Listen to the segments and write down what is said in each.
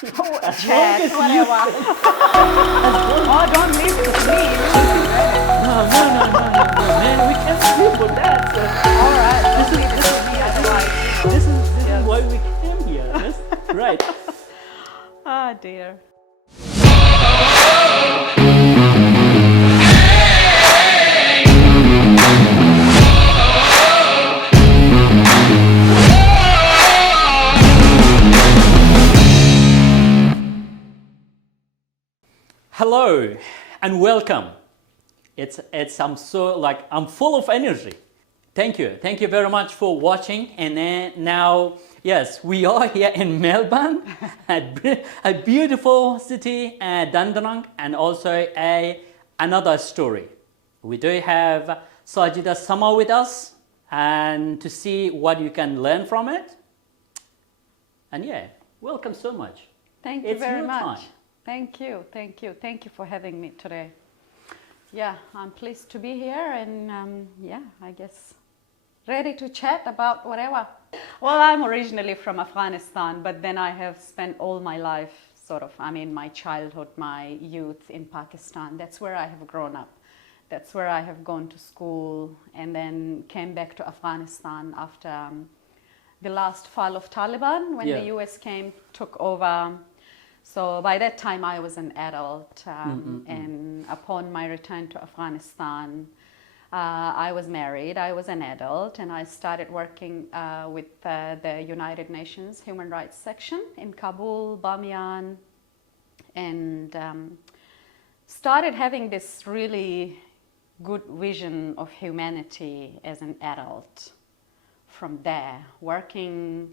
Oh, as long Chat, as you whatever. Oh, don't leave it with me. No, man, we can't sleep with that. So All right, don't leave it with me otherwise. this is why we came here. That's right. Oh dear. Hello and welcome. I'm full of energy. Thank you very much for watching. And then now, yes, we are here in Melbourne, a beautiful city, Dandenong, and also another story. We do have Saajeda Sama with us, and to see what you can learn from it. And yeah, welcome so much. Thank you It's very your much. time. Thank you for having me today. Yeah, I'm pleased to be here and yeah, I guess ready to chat about whatever. Well, I'm originally from Afghanistan, but then I have spent all my life my childhood, my youth in Pakistan. That's where I have grown up. That's where I have gone to school and then came back to Afghanistan after the last fall of Taliban when the US took over. So by that time I was an adult and upon my return to Afghanistan, I was married, I was an adult, and I started working with the United Nations Human Rights Section in Kabul, Bamiyan, and started having this really good vision of humanity as an adult from there, working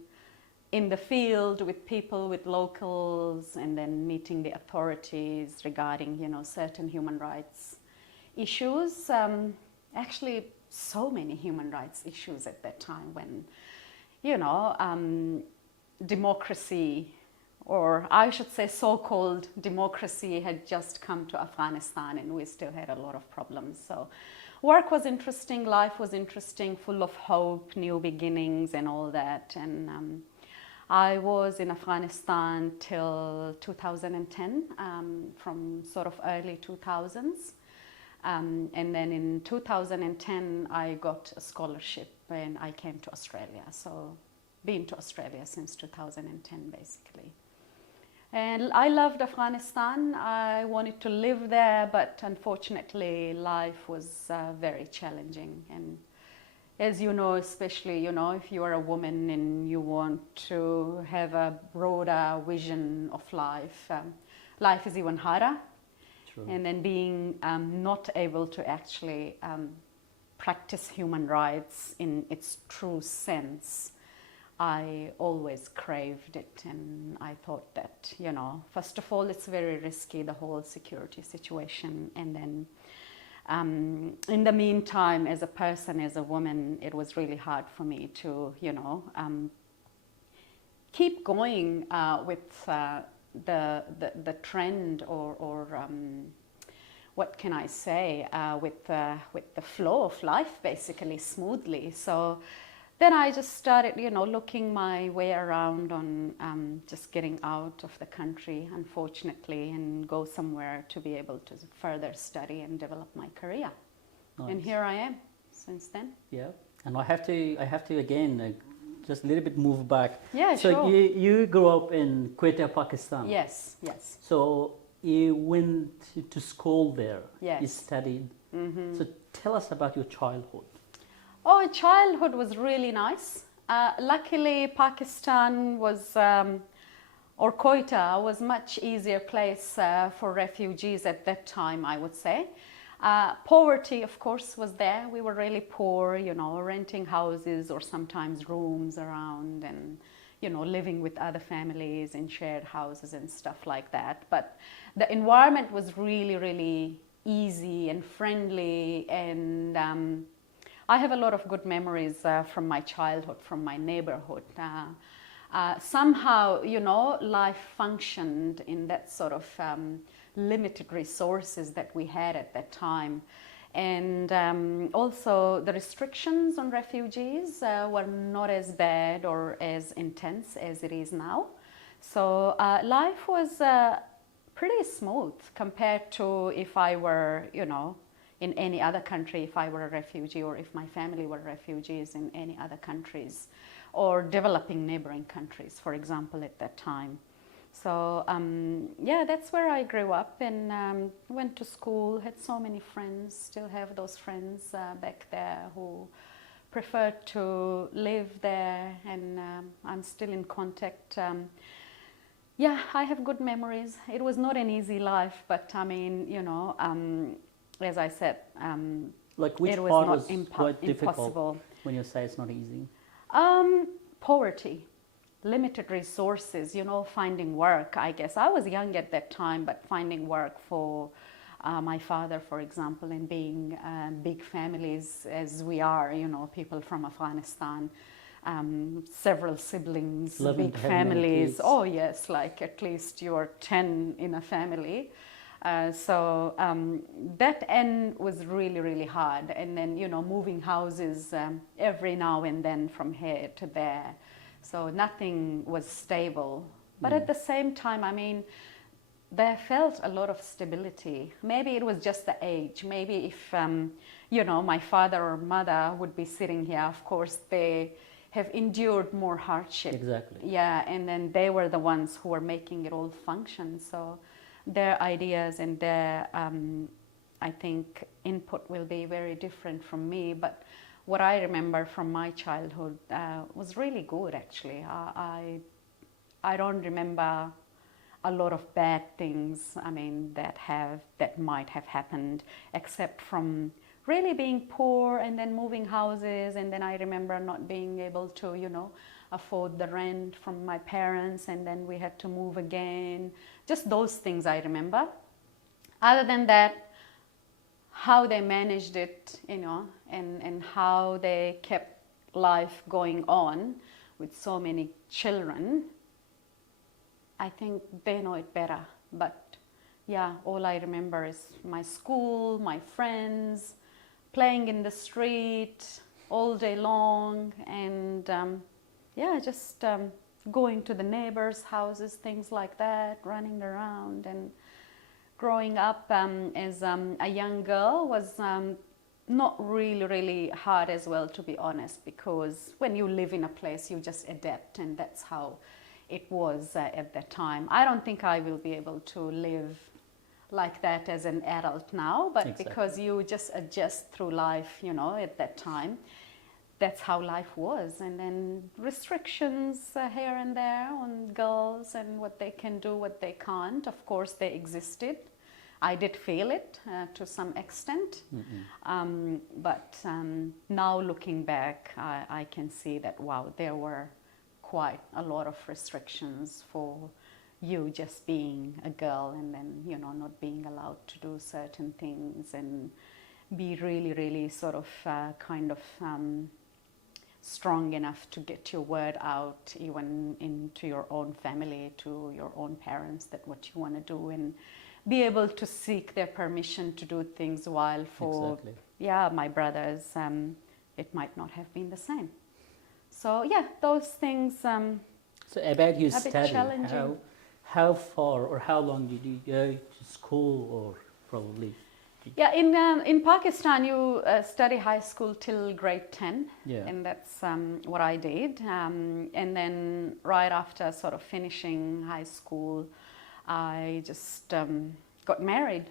in the field with people, with locals, and then meeting the authorities regarding, certain human rights issues. Actually, so many human rights issues at that time when, democracy, or I should say so-called democracy, had just come to Afghanistan and we still had a lot of problems. So work was interesting, life was interesting, full of hope, new beginnings and all that. And I was in Afghanistan till 2010, from sort of early 2000s. And then in 2010, I got a scholarship and I came to Australia. So been to Australia since 2010, basically. And I loved Afghanistan. I wanted to live there, but unfortunately, life was very challenging. And as you know, especially, if you are a woman and you want to have a broader vision of life, life is even harder. True. And then being not able to actually practice human rights in its true sense, I always craved it. And I thought that, first of all, it's very risky, the whole security situation. And then in the meantime, as a person, as a woman, it was really hard for me to, keep going with the trend or what can I say, with the flow of life, basically, smoothly. So then I just started, looking my way around on just getting out of the country, unfortunately, and go somewhere to be able to further study and develop my career. Nice. And here I am since then. Yeah, and I have to again just a little bit move back. Yeah, so sure. you grew up in Quetta, Pakistan. Yes. So you went to school there. Yes. You studied. Mm-hmm. So tell us about your childhood. Oh, childhood was really nice. Luckily, Pakistan was, or Quetta was much easier place for refugees at that time, I would say. Poverty, of course, was there. We were really poor, renting houses or sometimes rooms around and, living with other families in shared houses and stuff like that. But the environment was really, really easy and friendly, and I have a lot of good memories from my childhood, from my neighborhood. Somehow, life functioned in that sort of limited resources that we had at that time. And also the restrictions on refugees were not as bad or as intense as it is now. So life was pretty smooth compared to if I were, you know, in any other country, if I were a refugee or if my family were refugees in any other countries or developing neighboring countries, for example, at that time. So yeah, that's where I grew up and went to school, had so many friends, still have those friends back there who preferred to live there, and I'm still in contact. Yeah, I have good memories. It was not an easy life, but I mean, you know, as I said, Like which it was part not was quite difficult impossible. when you say it's not easy? Poverty, limited resources, you know, finding work, I guess. I was young at that time, but finding work for my father, for example, and being big families as we are, you know, people from Afghanistan, several siblings, big families. Oh yes, like at least you're 10 in a family. So that end was really, really hard. And then, you know, moving houses every now and then from here to there. So nothing was stable. But at the same time, I mean, there felt a lot of stability. Maybe it was just the age. Maybe if, you know, my father or mother would be sitting here, of course, they have endured more hardship. Exactly. Yeah, and then they were the ones who were making it all function. So their ideas and their, I think, input will be very different from me. But what I remember from my childhood was really good, actually. I don't remember a lot of bad things, I mean, that might have happened, except from really being poor and then moving houses, and then I remember not being able to, you know, afford the rent from my parents, and then we had to move again. Just those things I remember. Other than that, how they managed it, you know, and how they kept life going on with so many children, I think they know it better. But yeah, all I remember is my school, my friends, playing in the street all day long, and yeah, just going to the neighbors' houses, things like that, running around. And growing up as a young girl was not really hard as well, to be honest, because when you live in a place, you just adapt, and that's how it was at that time. I don't think I will be able to live like that as an adult now, but Exactly. because you just adjust through life, you know, at that time, that's how life was. And then restrictions here and there on girls and what they can do, what they can't. Of course, they existed. I did feel it to some extent. But now looking back, I can see that, wow, there were quite a lot of restrictions for you just being a girl, and then, you know, not being allowed to do certain things and be really sort of kind of strong enough to get your word out, even into your own family, to your own parents, that what you want to do, and be able to seek their permission to do things, while for Exactly. yeah, my brothers, it might not have been the same. So yeah, those things. So about your A bit study, challenging. how far or how long did you go to school, or probably? Yeah, in Pakistan, you study high school till grade 10, Yeah. and that's what I did. And then right after sort of finishing high school, I just got married.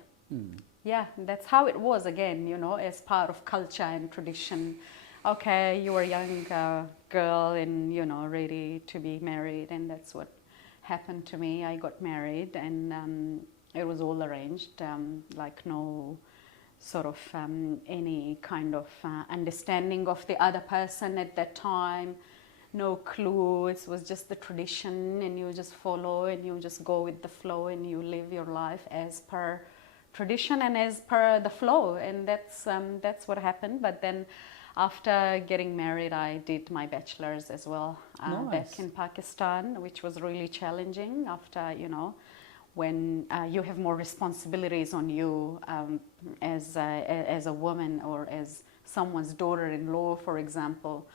Yeah, that's how it was again, you know, as part of culture and tradition. Okay, you were a young girl and, you know, ready to be married, and that's what happened to me. I got married, and it was all arranged, like no sort of any kind of understanding of the other person at that time, no clue. It was just the tradition, and you just follow and you just go with the flow, and you live your life as per tradition and as per the flow, and that's what happened. But then after getting married, I did my bachelor's as well back in Pakistan, which was really challenging after, you know, when you have more responsibilities on you as a woman, or as someone's daughter-in-law, for example.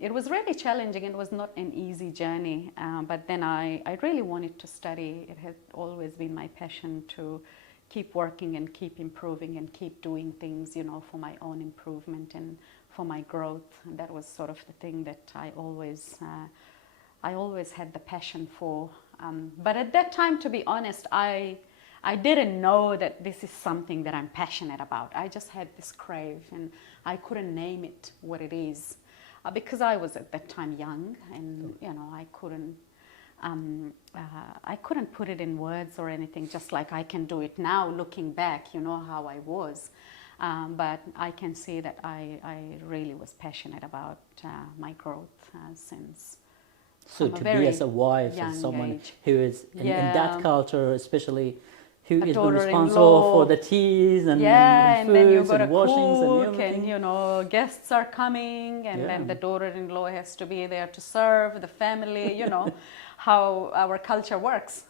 It was really challenging. It was not an easy journey, but then I really wanted to study. It had always been my passion to keep working and keep improving and keep doing things, you know, for my own improvement and for my growth. And that was sort of the thing that I always had the passion for. But at that time, to be honest, I didn't know that this is something that I'm passionate about. I just had this crave, and I couldn't name it what it is, because I was at that time young, and you know, I couldn't put it in words or anything. Just like I can do it now, looking back, you know how I was. But I can see that I really was passionate about my growth since. So to be as a wife and someone who is in that culture, especially, who is responsible for the teas and and foods then you got to and washings cook, and everything. and you know, guests are coming, and then the daughter-in-law has to be there to serve the family. You know how our culture works,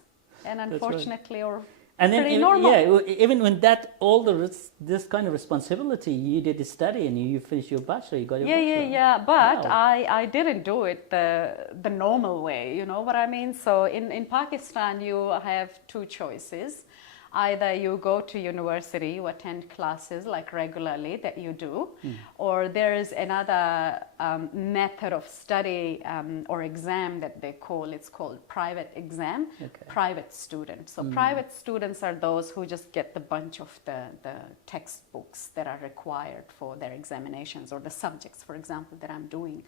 and unfortunately, or and then pretty normal. Even when this kind of responsibility, you did study and you finished your bachelor, you got your bachelor. But I didn't do it the normal way, you know what I mean? So in Pakistan, you have two choices. Either you go to university, you attend classes like regularly that you do, or there is another method of study or exam that they call, it's called private exam, private students. So private students are those who just get the bunch of the textbooks that are required for their examinations, or the subjects, for example, that I'm doing.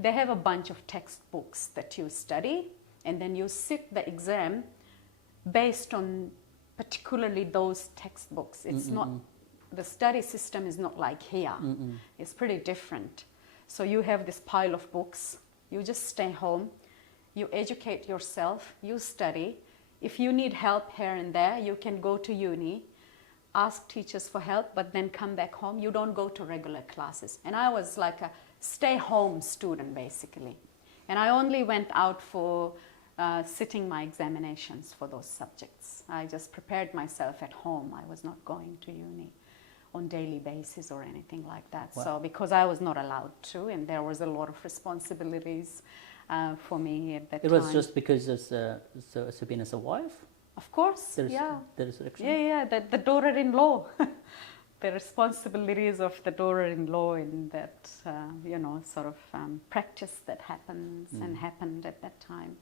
They have a bunch of textbooks that you study, and then you sit the exam based on particularly those textbooks. It's not, the study system is not like here. It's pretty different. So you have this pile of books, you just stay home, you educate yourself, you study. If you need help here and there, you can go to uni, ask teachers for help, but then come back home. You don't go to regular classes. And I was like a stay-home student, basically. And I only went out for sitting my examinations for those subjects. I just prepared myself at home. I was not going to uni on daily basis or anything like that. Wow. So because I was not allowed to, and there was a lot of responsibilities for me at that time. It was just because as being as a wife? Of course, There's the daughter-in-law. The responsibilities of the daughter-in-law in that, you know, sort of practice that happens and happened at that time.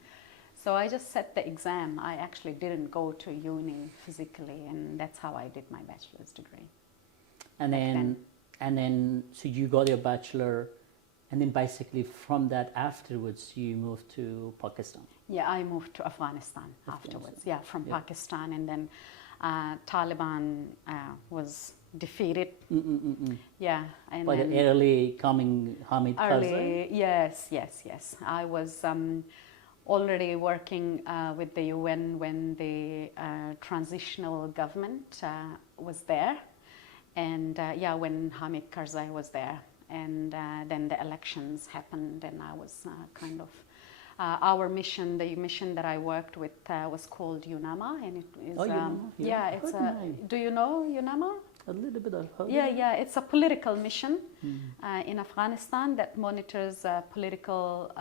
So I just sat the exam. I actually didn't go to uni physically, and that's how I did my bachelor's degree. And then, so you got your bachelor, and then basically from that afterwards, you moved to Pakistan. Yeah, I moved to Afghanistan afterwards. Yeah, from Pakistan, and then Taliban was defeated. Yeah, and by the early coming Hamid Karzai. Yes. I was already working with the UN when the transitional government was there, and when Hamid Karzai was there, and then the elections happened, and I was kind of our mission, the mission that I worked with was called UNAMA, and it is it's do you know UNAMA? A little bit of hope. Yeah, it's a political mission in Afghanistan that monitors political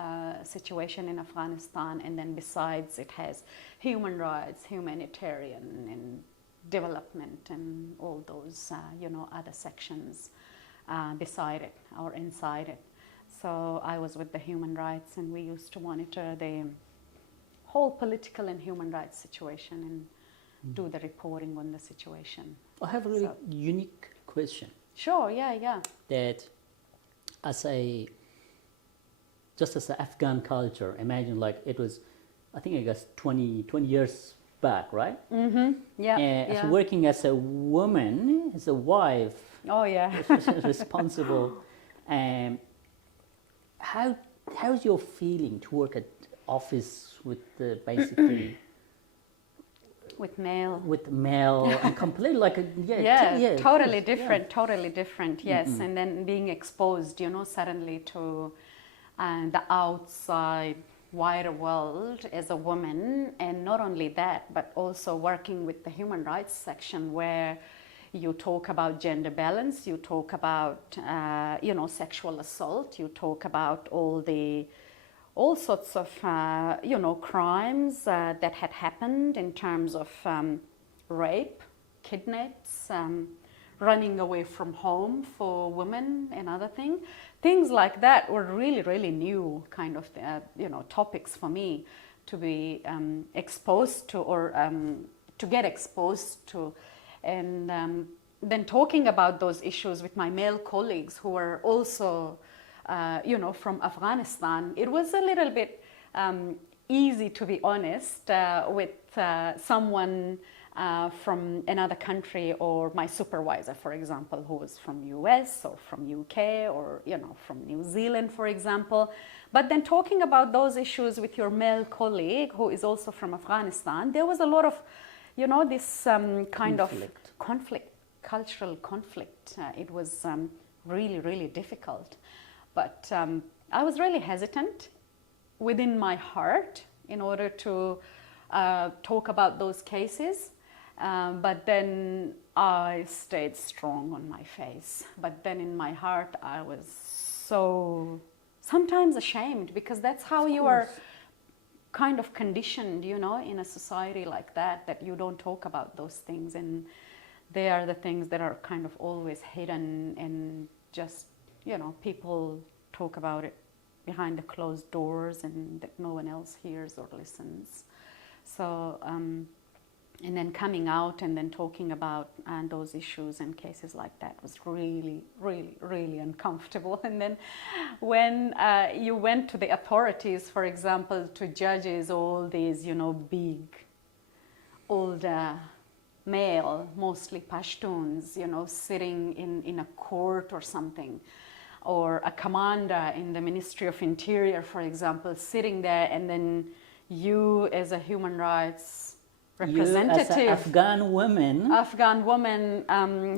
situation in Afghanistan, and then besides it has human rights, humanitarian, and development, and all those other sections beside it or inside it. So I was with the human rights, and we used to monitor the whole political and human rights situation and do the reporting on the situation. I have a really unique question. Sure, yeah. That as an Afghan culture, imagine like it was, I think I guess 20 years back, right? Yeah. Working as a woman, as a wife. Oh yeah. Responsible. How's your feeling to work at office with basically with male and completely like totally different, yes. And then being exposed suddenly to the outside wider world as a woman, and not only that, but also working with the human rights section where You talk about gender balance, you talk about, sexual assault, you talk about all sorts of, crimes that had happened in terms of rape, kidnaps, running away from home for women and other things. Things like that were really, really new kind of, topics for me to be exposed to or to get exposed to. And then talking about those issues with my male colleagues who were also, from Afghanistan, it was a little bit easy, to be honest, with someone from another country, or my supervisor, for example, who was from US or from UK or, from New Zealand, for example. But then talking about those issues with your male colleague who is also from Afghanistan, there was a lot of, this kind of conflict, cultural conflict. It was really, really difficult. But I was really hesitant within my heart in order to talk about those cases. But then I stayed strong on my face. But then in my heart, I was so sometimes ashamed, because that's how you are kind of conditioned, in a society like that, that you don't talk about those things. And they are the things that are kind of always hidden, and just, people talk about it behind the closed doors, and that no one else hears or listens. So, and then coming out and then talking about those issues and cases like that was really, really, really uncomfortable. And then when you went to the authorities, for example, to judges, all these, big, older male, mostly Pashtuns, sitting in a court or something, or a commander in the Ministry of Interior, for example, sitting there, and then you as a human rights representative, you as an Afghan woman,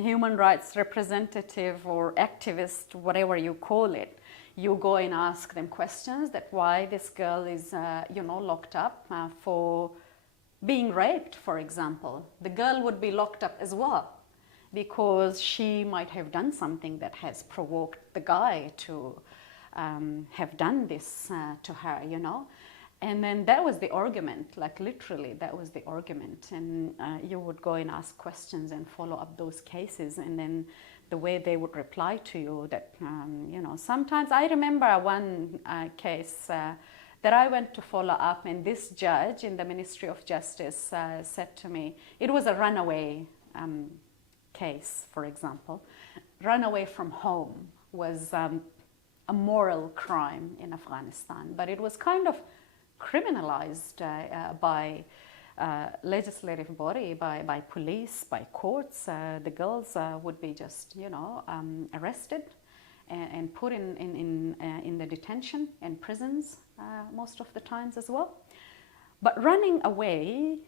human rights representative or activist, whatever you call it, you go and ask them questions that why this girl is, locked up for being raped, for example. The girl would be locked up as well, because she might have done something that has provoked the guy to have done this to her, And then that was the argument, like literally that was the argument. And you would go and ask questions and follow up those cases. And then the way they would reply to you, that, sometimes I remember one case that I went to follow up, and this judge in the Ministry of Justice said to me, it was a runaway case, for example. Runaway from home was a moral crime in Afghanistan, but it was kind of criminalized by legislative body, by police, by courts. The girls would be just, arrested and put in the detention and prisons most of the times as well. But running away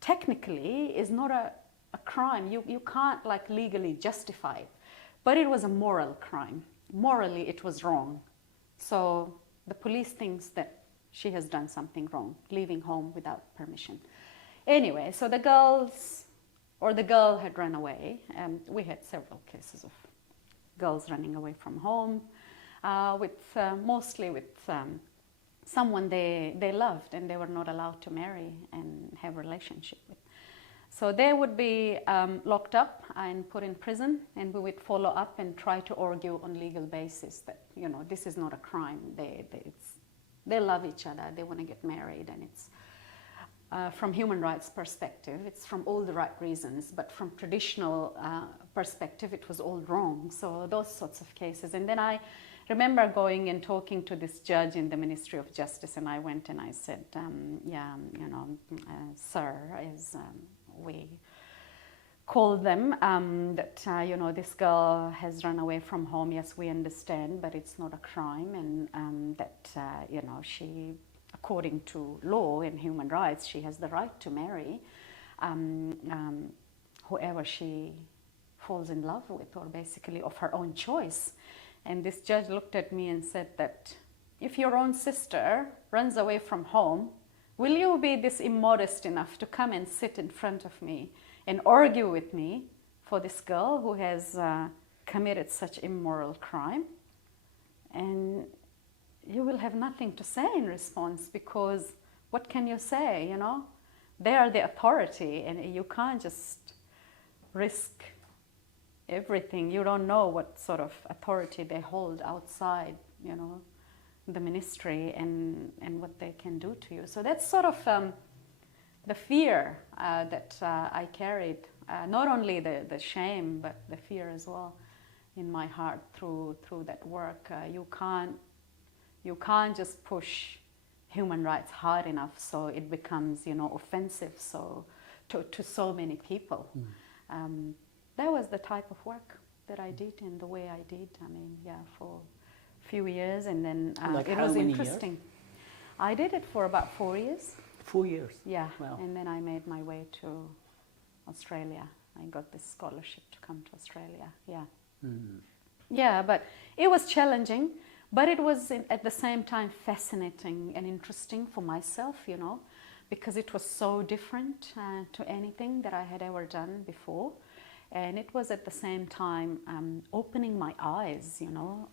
technically is not a crime. You can't legally justify it, but it was a moral crime. Morally it was wrong. So the police thinks that she has done something wrong, leaving home without permission. Anyway, so the girl had run away. We had several cases of girls running away from home, mostly with someone they loved and they were not allowed to marry and have a relationship with. So they would be locked up and put in prison, and we would follow up and try to argue on legal basis that, this is not a crime. They love each other, they want to get married, and it's from human rights perspective, it's from all the right reasons, but from traditional perspective, it was all wrong. So those sorts of cases. And then I remember going and talking to this judge in the Ministry of Justice, and I went and I said, sir, as we call them, that, this girl has run away from home. Yes, we understand, but it's not a crime, and that, she, according to law and human rights, she has the right to marry whoever she falls in love with, or basically of her own choice. And this judge looked at me and said that if your own sister runs away from home, will you be this immodest enough to come and sit in front of me and argue with me for this girl who has committed such immoral crime. And you will have nothing to say in response, because what can you say, you know? They are the authority, and you can't just risk everything. You don't know what sort of authority they hold outside, you know, the ministry, and what they can do to you. So that's sort of the fear that I carried, not only the shame, but the fear as well in my heart through that work. You can't just push human rights hard enough so it becomes, you know, offensive to so many people. That was the type of work that I did and the way I did. I mean, yeah, for a few years, and then like it how was many interesting. I did it for about 4 years. 4 years? Yeah, Wow. and then I made my way to Australia. I got this scholarship to come to Australia, yeah. Yeah, but it was challenging, but it was at the same time fascinating and interesting for myself, you know, because it was so different to anything that I had ever done before. And it was at the same time opening my eyes, you know,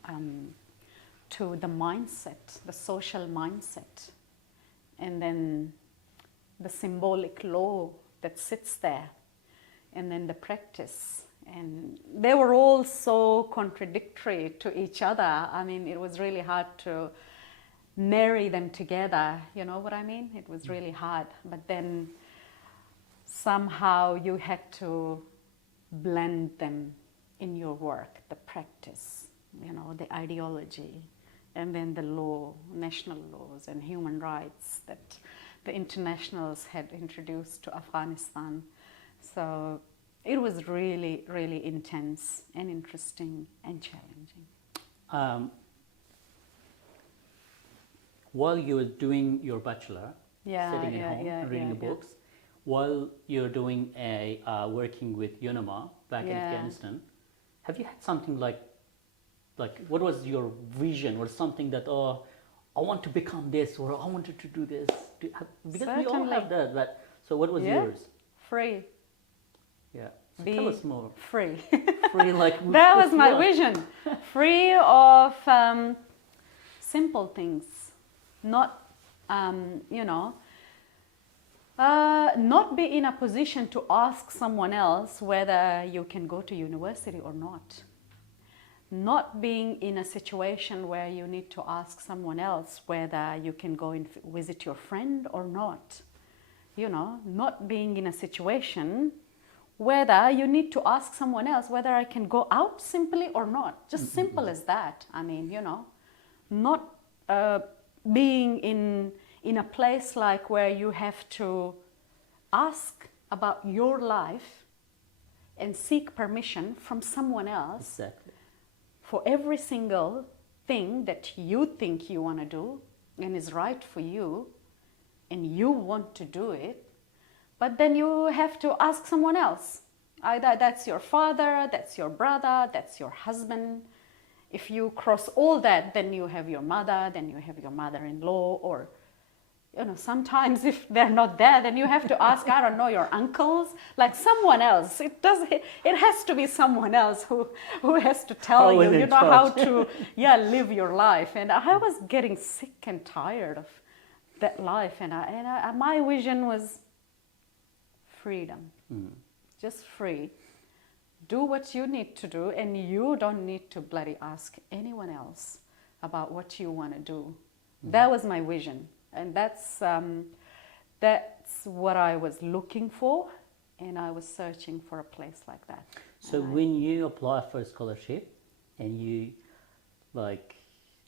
to the mindset, the social mindset, and then the symbolic law that sits there, and then the practice. And they were all so contradictory to each other. I mean, it was really hard to marry them together, you know what I mean? It was really hard. But then somehow you had to blend them in your work, the practice, you know, the ideology, and then the law, national laws and human rights that the internationals had introduced to Afghanistan. So it was really, really intense and interesting and challenging. While you were doing your bachelor, sitting at home reading the books, while you're doing working with UNAMA back in Afghanistan, have you had something like what was your vision, or something that, oh, I want to become this, or I wanted to do this? Because we all have that. But so what was yours? Free. Yeah. So tell us more. Free. Free, like that was my vision. Free of simple things, not you know. Not be in a position to ask someone else whether you can go to university or not. Not being in a situation where you need to ask someone else whether you can go and visit your friend or not. You know, not being in a situation whether you need to ask someone else whether I can go out simply or not. Just simple as that. I mean, you know, not being in a place like where you have to ask about your life and seek permission from someone else for every single thing that you think you want to do and is right for you, and you want to do it, but then you have to ask someone else. Either that's your father, that's your brother, that's your husband. If you cross all that, then you have your mother, then you have your mother-in-law, or, you know, sometimes if they're not there, then you have to ask, I don't know, your uncles, like someone else. It has to be someone else who has to tell you, you know, how to live your life. And I was getting sick and tired of that life, and my vision was freedom, just free. Do what you need to do, and you don't need to bloody ask anyone else about what you want to do. That was my vision, and that's what I was looking for, and I was searching for a place like that. So when you apply for a scholarship, and you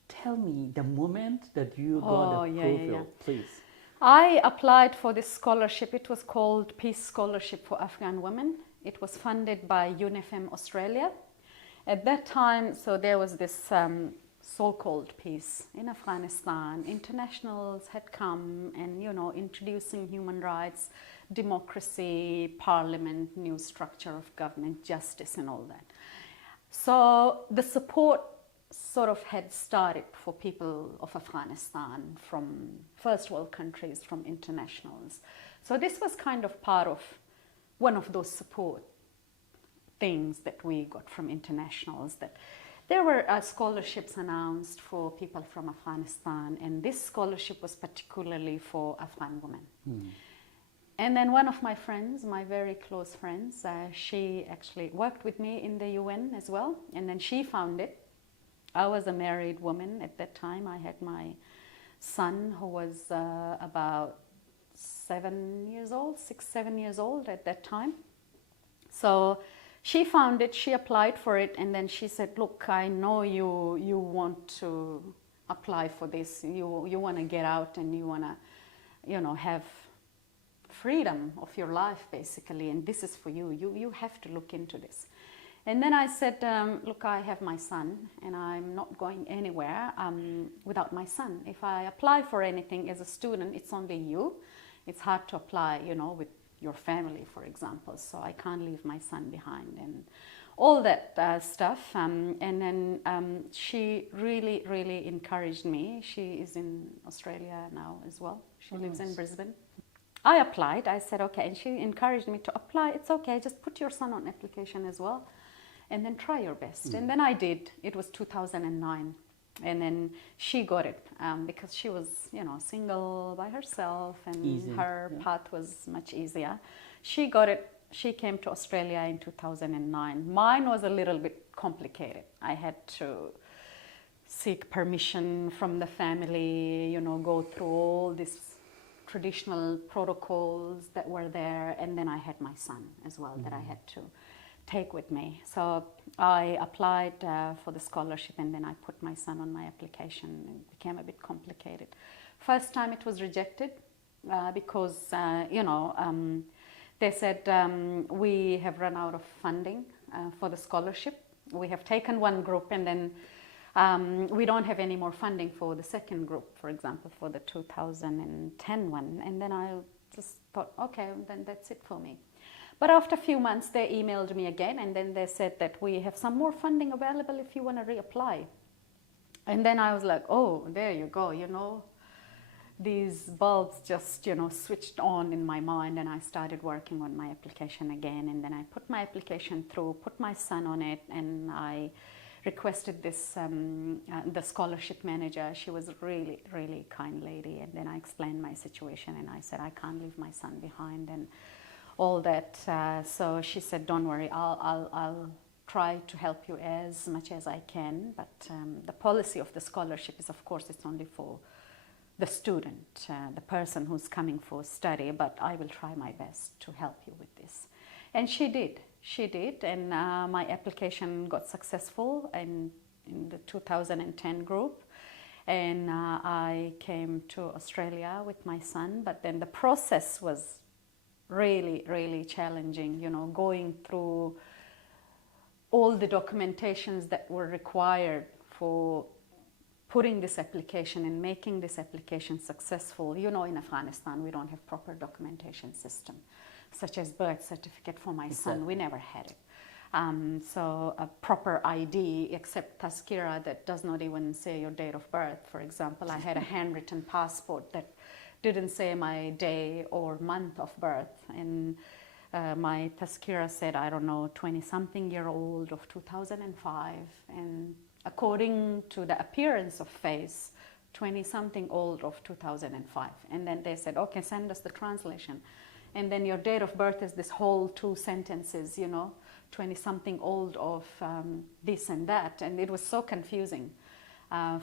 tell me the moment that you got approval, please. I applied for this scholarship. It was called Peace Scholarship for Afghan Women. It was funded by UNIFEM Australia. At that time, so there was this so-called peace in Afghanistan. Internationals had come and, you know, introducing human rights, democracy, parliament, new structure of government, justice and all that. So the support sort of had started for people of Afghanistan from first world countries, from internationals. So this was kind of part of one of those support things that we got from internationals, that there were scholarships announced for people from Afghanistan, and this scholarship was particularly for Afghan women. And then one of my friends, my very close friends, she actually worked with me in the UN as well, and then she found it. I was a married woman at that time. I had my son, who was about 7 years old, 6, 7 years old at that time. So she found it, she applied for it, and then she said, look, I know you want to apply for this. You want to get out and you want to, have freedom of your life, basically, and this is for you. You have to look into this. And then I said, look, I have my son, and I'm not going anywhere without my son. If I apply for anything as a student, it's only you. It's hard to apply, with your family, for example, so I can't leave my son behind, and all that stuff. And then she really, really encouraged me. She is in Australia now as well. She lives in Brisbane. I applied. I said, okay, and she encouraged me to apply. It's okay, just put your son on application as well, and then try your best. And then I did. It was 2009. And then she got it because she was, single by herself, and her path was much easier. She got it. She came to Australia in 2009. Mine was a little bit complicated. I had to seek permission from the family, go through all these traditional protocols that were there. And then I had my son as well that I had to take with me. So I applied for the scholarship, and then I put my son on my application. It became a bit complicated. First time it was rejected because, they said, we have run out of funding for the scholarship. We have taken one group, and then we don't have any more funding for the second group, for example, for the 2010 one. And then I just thought, okay, then that's it for me. But after a few months, they emailed me again, and then they said that we have some more funding available if you want to reapply. And then I was like, oh, there you go, these bulbs just, switched on in my mind, and I started working on my application again. And then I put my application through, put my son on it, and I requested this, the scholarship manager. She was a really, really kind lady. And then I explained my situation, and I said, I can't leave my son behind, and all that. So she said, don't worry, I'll try to help you as much as I can. But the policy of the scholarship is, of course, it's only for the student, the person who's coming for study, but I will try my best to help you with this. And she did, and my application got successful in the 2010 group. And I came to Australia with my son, but then the process was really, really challenging, going through all the documentations that were required for putting this application and making this application successful. In Afghanistan, we don't have proper documentation system, such as birth certificate for my son. We never had it. So a proper ID, except Tazkira, that does not even say your date of birth. For example, I had a handwritten passport that didn't say my day or month of birth, and my Tazkira said, 20-something-year-old of 2005, and according to the appearance of face, 20-something-old of 2005. And then they said, okay, send us the translation. And then your date of birth is this whole 2 sentences, 20-something-old of this and that, and it was so confusing.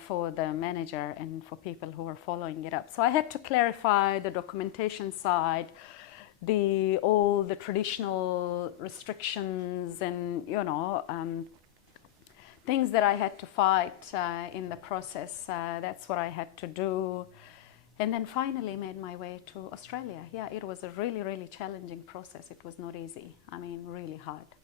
For the manager and for people who were following it up. So I had to clarify the documentation side, all the traditional restrictions, and things that I had to fight in the process. That's what I had to do. And then finally made my way to Australia. Yeah, it was a really, really challenging process. It was not easy. Really hard.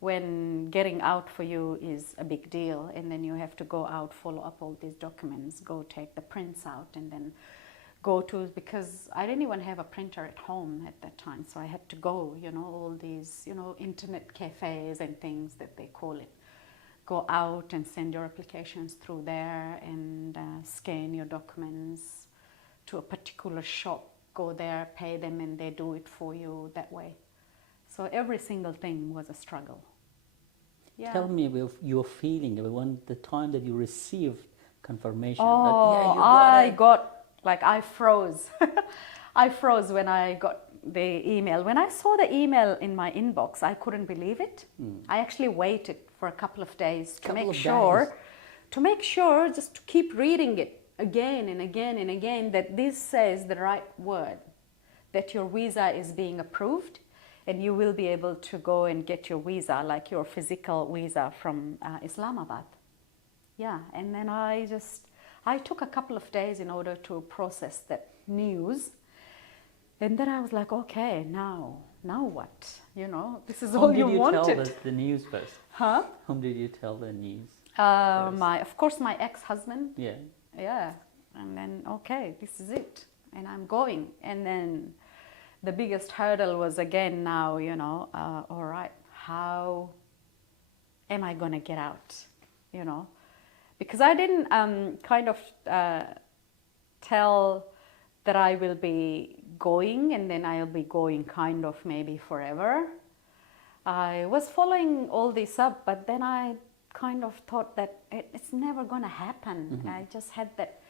When getting out for you is a big deal, and then you have to go out, follow up all these documents, go take the prints out, and then go to, because I didn't even have a printer at home at that time, so I had to go, all these, internet cafes and things that they call it. Go out and send your applications through there, and scan your documents to a particular shop, go there, pay them, and they do it for you that way. So every single thing was a struggle. Yeah. Tell me about your feeling when the time that you received confirmation. Oh, that, yeah, you got it. I froze. I froze when I got the email. When I saw the email in my inbox, I couldn't believe it. I actually waited for a couple of days to make sure, just to keep reading it again and again and again, that this says the right word, that your visa is being approved and you will be able to go and get your visa, like your physical visa from Islamabad. Yeah, and then I took a couple of days in order to process that news. And then I was like, okay, now what? You know, this is all you wanted. Whom did you tell the news first? Huh? Whom did you tell the news? Of course, my ex-husband. Yeah. Yeah. And then, okay, this is it. And I'm going. And then the biggest hurdle was again now, you know, all right, how am I going to get out? You know, because I didn't tell that I will be going and then I'll be going kind of maybe forever. I was following all this up, but then I kind of thought that it's never going to happen. I just had that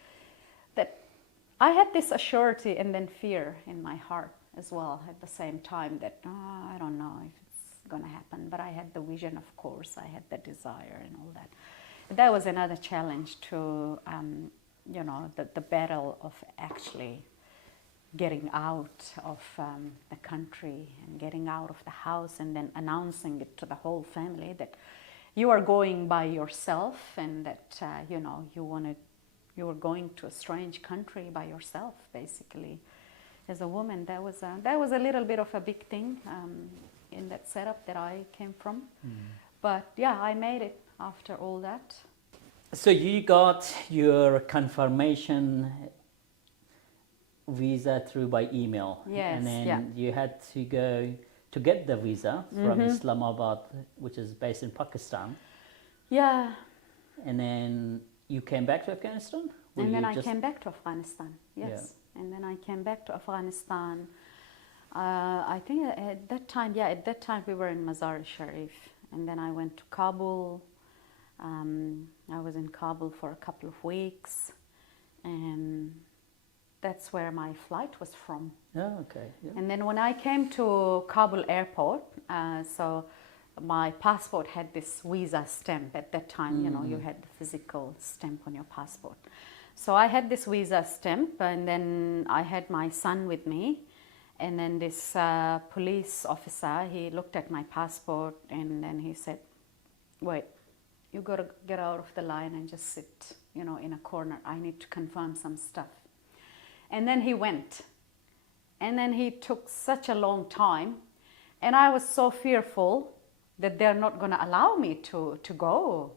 I had this assurity and then fear in my heart as well at the same time that I don't know if it's going to happen, but I had the vision, of course, I had the desire and all that. That was another challenge to, you know, the battle of actually getting out of the country and getting out of the house and then announcing it to the whole family that you are going by yourself and that, you know, you were going to a strange country by yourself, basically. As a woman, that was a little bit of a big thing in that setup that I came from. But yeah, I made it after all that. So you got your confirmation visa through by email. Yes, and then yeah. you had to go to get the visa from Islamabad, which is based in Pakistan. Yeah. And then you came back to Afghanistan? And then I came back to Afghanistan, yes. Yeah. And then I came back to Afghanistan. I think at that time we were in Mazar-e-Sharif. And then I went to Kabul. I was in Kabul for a couple of weeks. And that's where my flight was from. Oh, okay. Yeah. And then when I came to Kabul airport, so my passport had this visa stamp at that time, you know, you had the physical stamp on your passport. So I had this visa stamp and then I had my son with me. And then this police officer, he looked at my passport and then he said, wait, you got to get out of the line and just sit, you know, in a corner. I need to confirm some stuff. And then he went. And then he took such a long time. And I was so fearful that they're not going to allow me to go.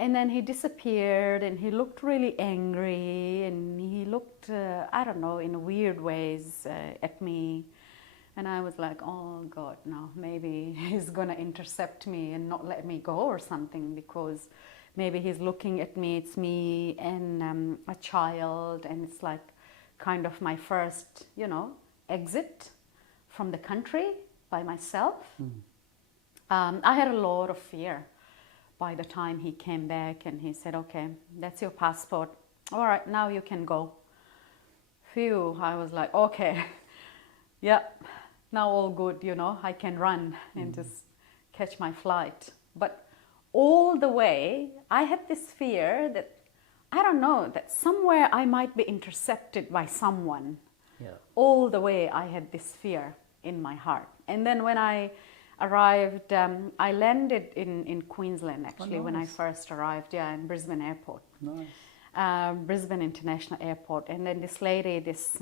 And then he disappeared and he looked really angry and he looked, I don't know, in weird ways at me. And I was like, oh God, no, maybe he's going to intercept me and not let me go or something, because maybe he's looking at me, it's me and a child, and it's like kind of my first, you know, exit from the country by myself. I had a lot of fear by the time he came back and he said, okay, that's your passport. All right, now you can go. Phew, I was like, okay, yeah, now all good, you know, I can run and just catch my flight. But all the way, I had this fear that, I don't know, that somewhere I might be intercepted by someone. Yeah. All the way I had this fear in my heart. And then when I arrived, I landed in Queensland actually. When I first arrived, in Brisbane Airport. Nice. Brisbane International Airport. And then this lady, this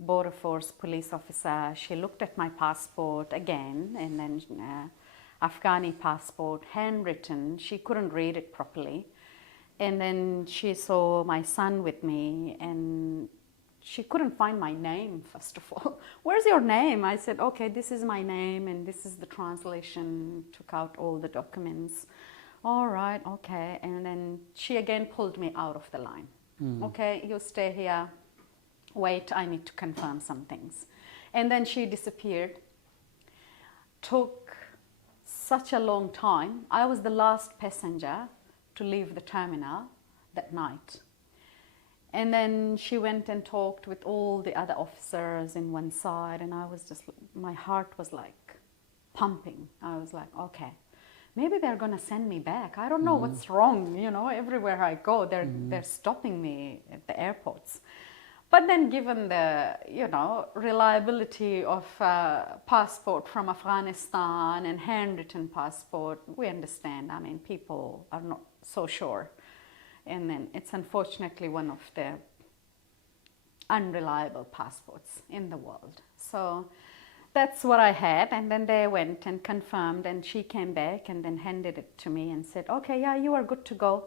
Border Force police officer, she looked at my passport again, and then Afghani passport, handwritten. She couldn't read it properly. And then she saw my son with me, and she couldn't find my name, first of all. Where's your name? I said, okay, this is my name, and this is the translation. Took out all the documents. All right, okay. And then she again pulled me out of the line. Okay, you stay here. Wait, I need to confirm some things. And then she disappeared. Took such a long time. I was the last passenger to leave the terminal that night. And then she went and talked with all the other officers in one side, and I was just, my heart was like pumping. I was like, okay, maybe they're going to send me back. I don't know what's wrong. You know, everywhere I go, they're stopping me at the airports. But then given the, you know, reliability of passport from Afghanistan and handwritten passport, we understand. I mean, people are not so sure. And then it's unfortunately one of the unreliable passports in the world. So that's what I had. And then they went and confirmed, and she came back and then handed it to me and said, okay, yeah, you are good to go.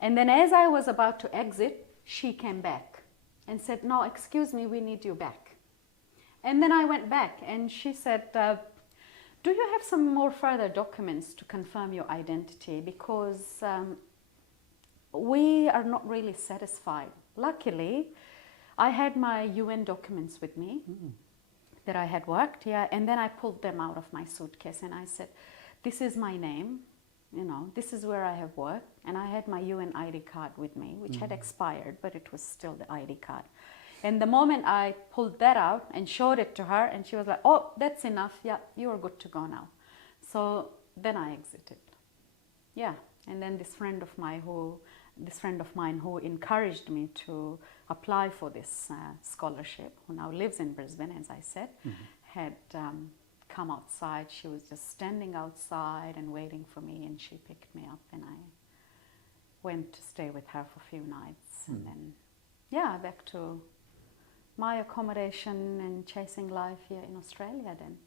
And then as I was about to exit, she came back and said, no, excuse me, we need you back. And then I went back and she said, do you have some more further documents to confirm your identity? Because we are not really satisfied. Luckily, I had my UN documents with me that I had worked, and then I pulled them out of my suitcase and I said, this is my name, you know, this is where I have worked, and I had my UN ID card with me, which had expired, but it was still the ID card. And the moment I pulled that out and showed it to her, and she was like, oh, that's enough, yeah, you are good to go now. So then I exited. Yeah, and then this friend of mine who encouraged me to apply for this scholarship, who now lives in Brisbane, as I said, had come outside. She was just standing outside and waiting for me, and she picked me up, and I went to stay with her for a few nights, and then, yeah, back to my accommodation and chasing life here in Australia then.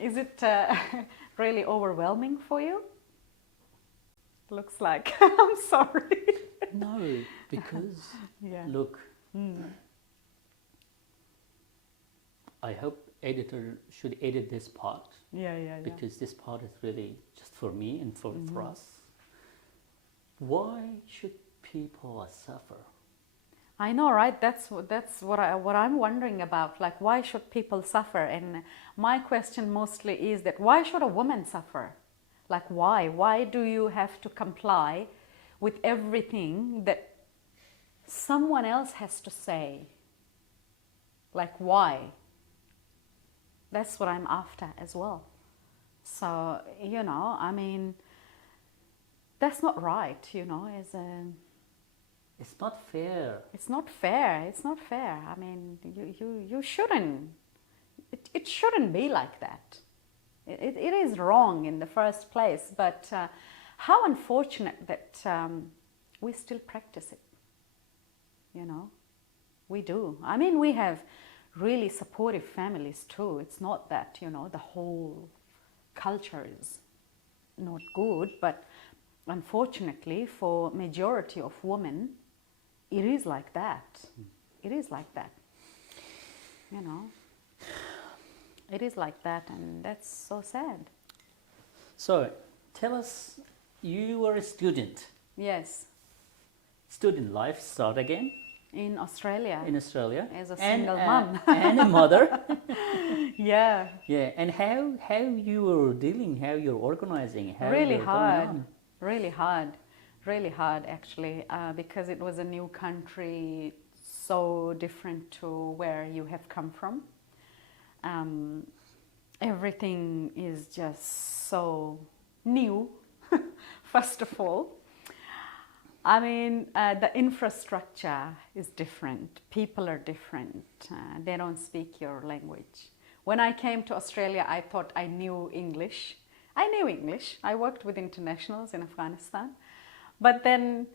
Is it really overwhelming for you? Looks like. I'm sorry. No, because, look, I hope editor should edit this part. Because this part is really just for me and for us. Why should people suffer? I know, right? That's what I'm wondering about. Like, why should people suffer? And my question mostly is that why should a woman suffer? Like, why? Why do you have to comply with everything that someone else has to say? Like, why? That's what I'm after as well. So, you know, I mean, that's not right, you know, as a... It's not fair. It's not fair. It's not fair. I mean, you shouldn't. It shouldn't be like that. It is wrong in the first place. But how unfortunate that we still practice it. You know, we do. I mean, we have really supportive families too. It's not that, you know, the whole culture is not good. But unfortunately, for majority of women, it is like that. It is like that. You know, it is like that, and that's so sad. So, tell us, you were a student. Yes. Student life start again? In Australia. In Australia. As a single mom. And a mother. Yeah. Yeah, and how you were dealing, how you're organizing, how really you're hard. going on. Really hard. Really hard, actually, because it was a new country, so different to where you have come from. Everything is just so new, first of all. I mean, the infrastructure is different. People are different. They don't speak your language. When I came to Australia, I thought I knew English. I knew English. I worked with internationals in Afghanistan. But then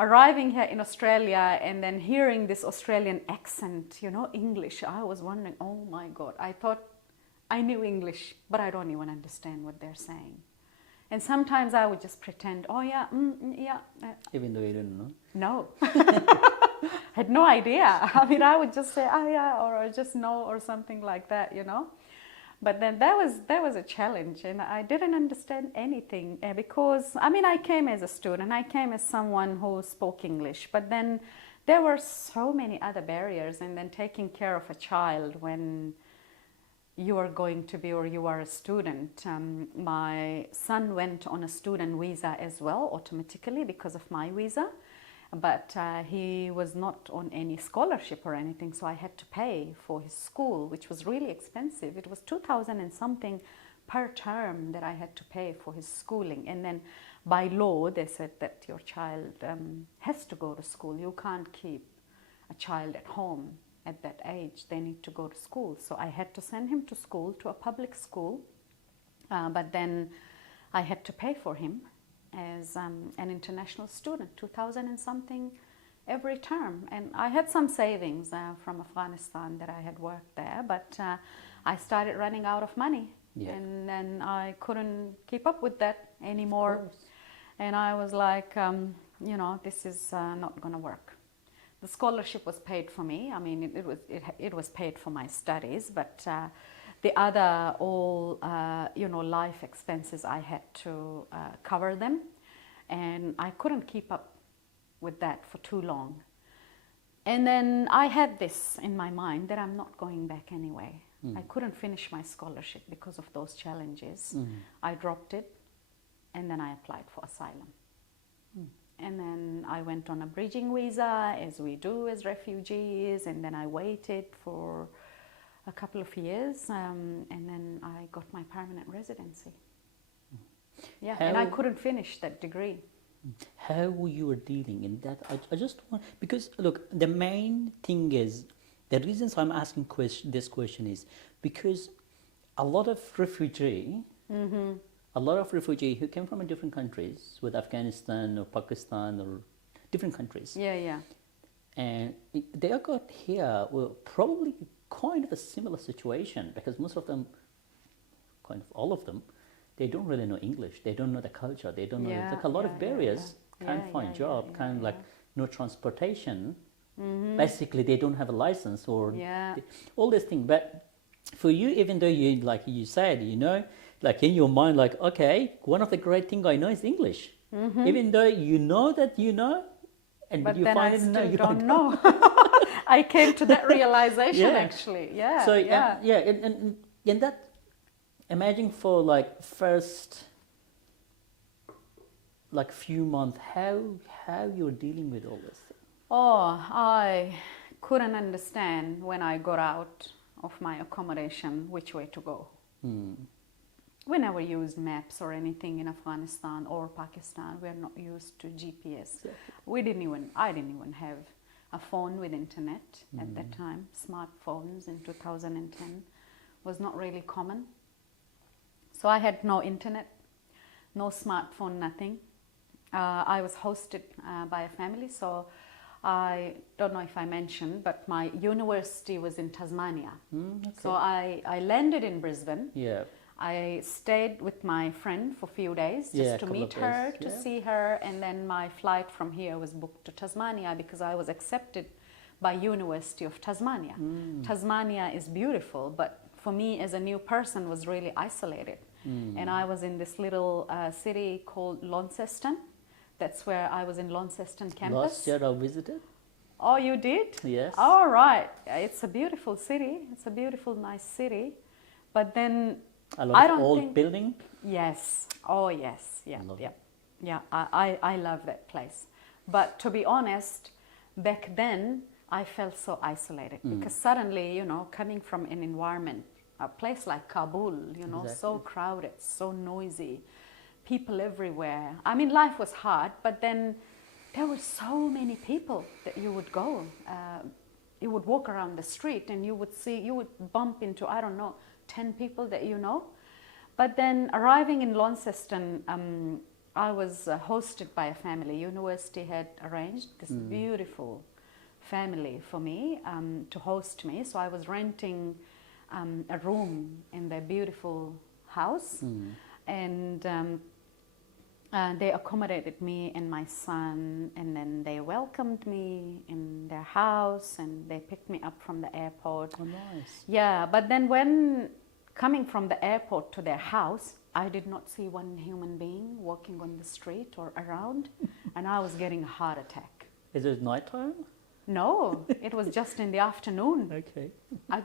arriving here in Australia and then hearing this Australian accent, you know, English, I was wondering, oh my God, I thought I knew English, but I don't even understand what they're saying. And sometimes I would just pretend, oh yeah, yeah. Even though you didn't know? No. Had no idea. I mean, I would just say, oh yeah, or I just know, or something like that, you know. But then that was a challenge, and I didn't understand anything because I mean I came as a student, I came as someone who spoke English, but then there were so many other barriers, and then taking care of a child when you are going to be or you are a student. My son went on a student visa as well automatically because of my visa, but he was not on any scholarship or anything, so I had to pay for his school, which was really expensive. It was 2,000 and something per term that I had to pay for his schooling. And then by law they said that your child has to go to school. You can't keep a child at home at that age. They need to go to school. So I had to send him to school, to a public school, but then I had to pay for him as an international student, 2,000 and something every term. And I had some savings from Afghanistan that I had worked there, but I started running out of money. Yeah. And then I couldn't keep up with that anymore. And I was like, you know, this is not going to work. The scholarship was paid for me. I mean, it was paid for my studies, but the other all you know, life expenses, I had to cover them, and I couldn't keep up with that for too long. And then I had this in my mind that I'm not going back anyway. I couldn't finish my scholarship because of those challenges. I dropped it, and then I applied for asylum. And then I went on a bridging visa, as we do as refugees, and then I waited for a couple of years, and then I got my permanent residency. Yeah, and I couldn't finish that degree. How you were dealing in that? I just want, because look, the main thing is, the reasons I'm asking this question is because a lot of refugee, a lot of refugees who came from different countries, with Afghanistan or Pakistan or different countries. Yeah, yeah. And they got here with probably kind of a similar situation, because most of them, kind of all of them, they don't really know English. They don't know the culture. They don't know, Yeah, like a lot yeah, of barriers. yeah. Can't Yeah, find yeah, job, yeah, kind of yeah. like no transportation. Basically, they don't have a license or all this thing. But for you, even though you, like you said, you know, like in your mind, like, okay, one of the great things I know is English. Even though you know that you know, and But you then find I it, no, still you don't know. I came to that realization Yeah. actually. Yeah. So yeah. and that, imagine for like first like few months, how you're dealing with all this. Oh, I couldn't understand when I got out of my accommodation which way to go. We never used maps or anything in Afghanistan or Pakistan. We're not used to GPS. Exactly. I didn't even have a phone with internet at that time. Smartphones in 2010 was not really common. So I had no internet, no smartphone, nothing. I was hosted by a family, so I don't know if I mentioned, but my university was in Tasmania. Okay. So I landed in Brisbane. Yeah. I stayed with my friend for a few days just to meet her, to see her, and then my flight from here was booked to Tasmania because I was accepted by University of Tasmania. Tasmania is beautiful, but for me as a new person was really isolated. And I was in this little city called Launceston. That's where I was in Launceston campus. Last year I visited. Oh, you did? Yes. All right. It's a beautiful city. It's a beautiful, nice city. But then A lot of old building. Yes. Oh, yes. Yeah. Love Yeah. it. Yeah. I love that place. But to be honest, back then I felt so isolated because suddenly, you know, coming from an environment, a place like Kabul, you know, so crowded, so noisy, people everywhere. I mean, life was hard, but then there were so many people that you would go. You would walk around the street and you would bump into, I don't know, 10 people that you know. But then arriving in Launceston, I was hosted by a family. University had arranged this beautiful family for me to host me. So I was renting a room in their beautiful house, and they accommodated me and my son, and then they welcomed me in their house and they picked me up from the airport. Oh, nice. Yeah, but then when coming from the airport to their house, I did not see one human being walking on the street or around, and I was getting a heart attack. Is it nighttime? No, it was just in the afternoon. Okay.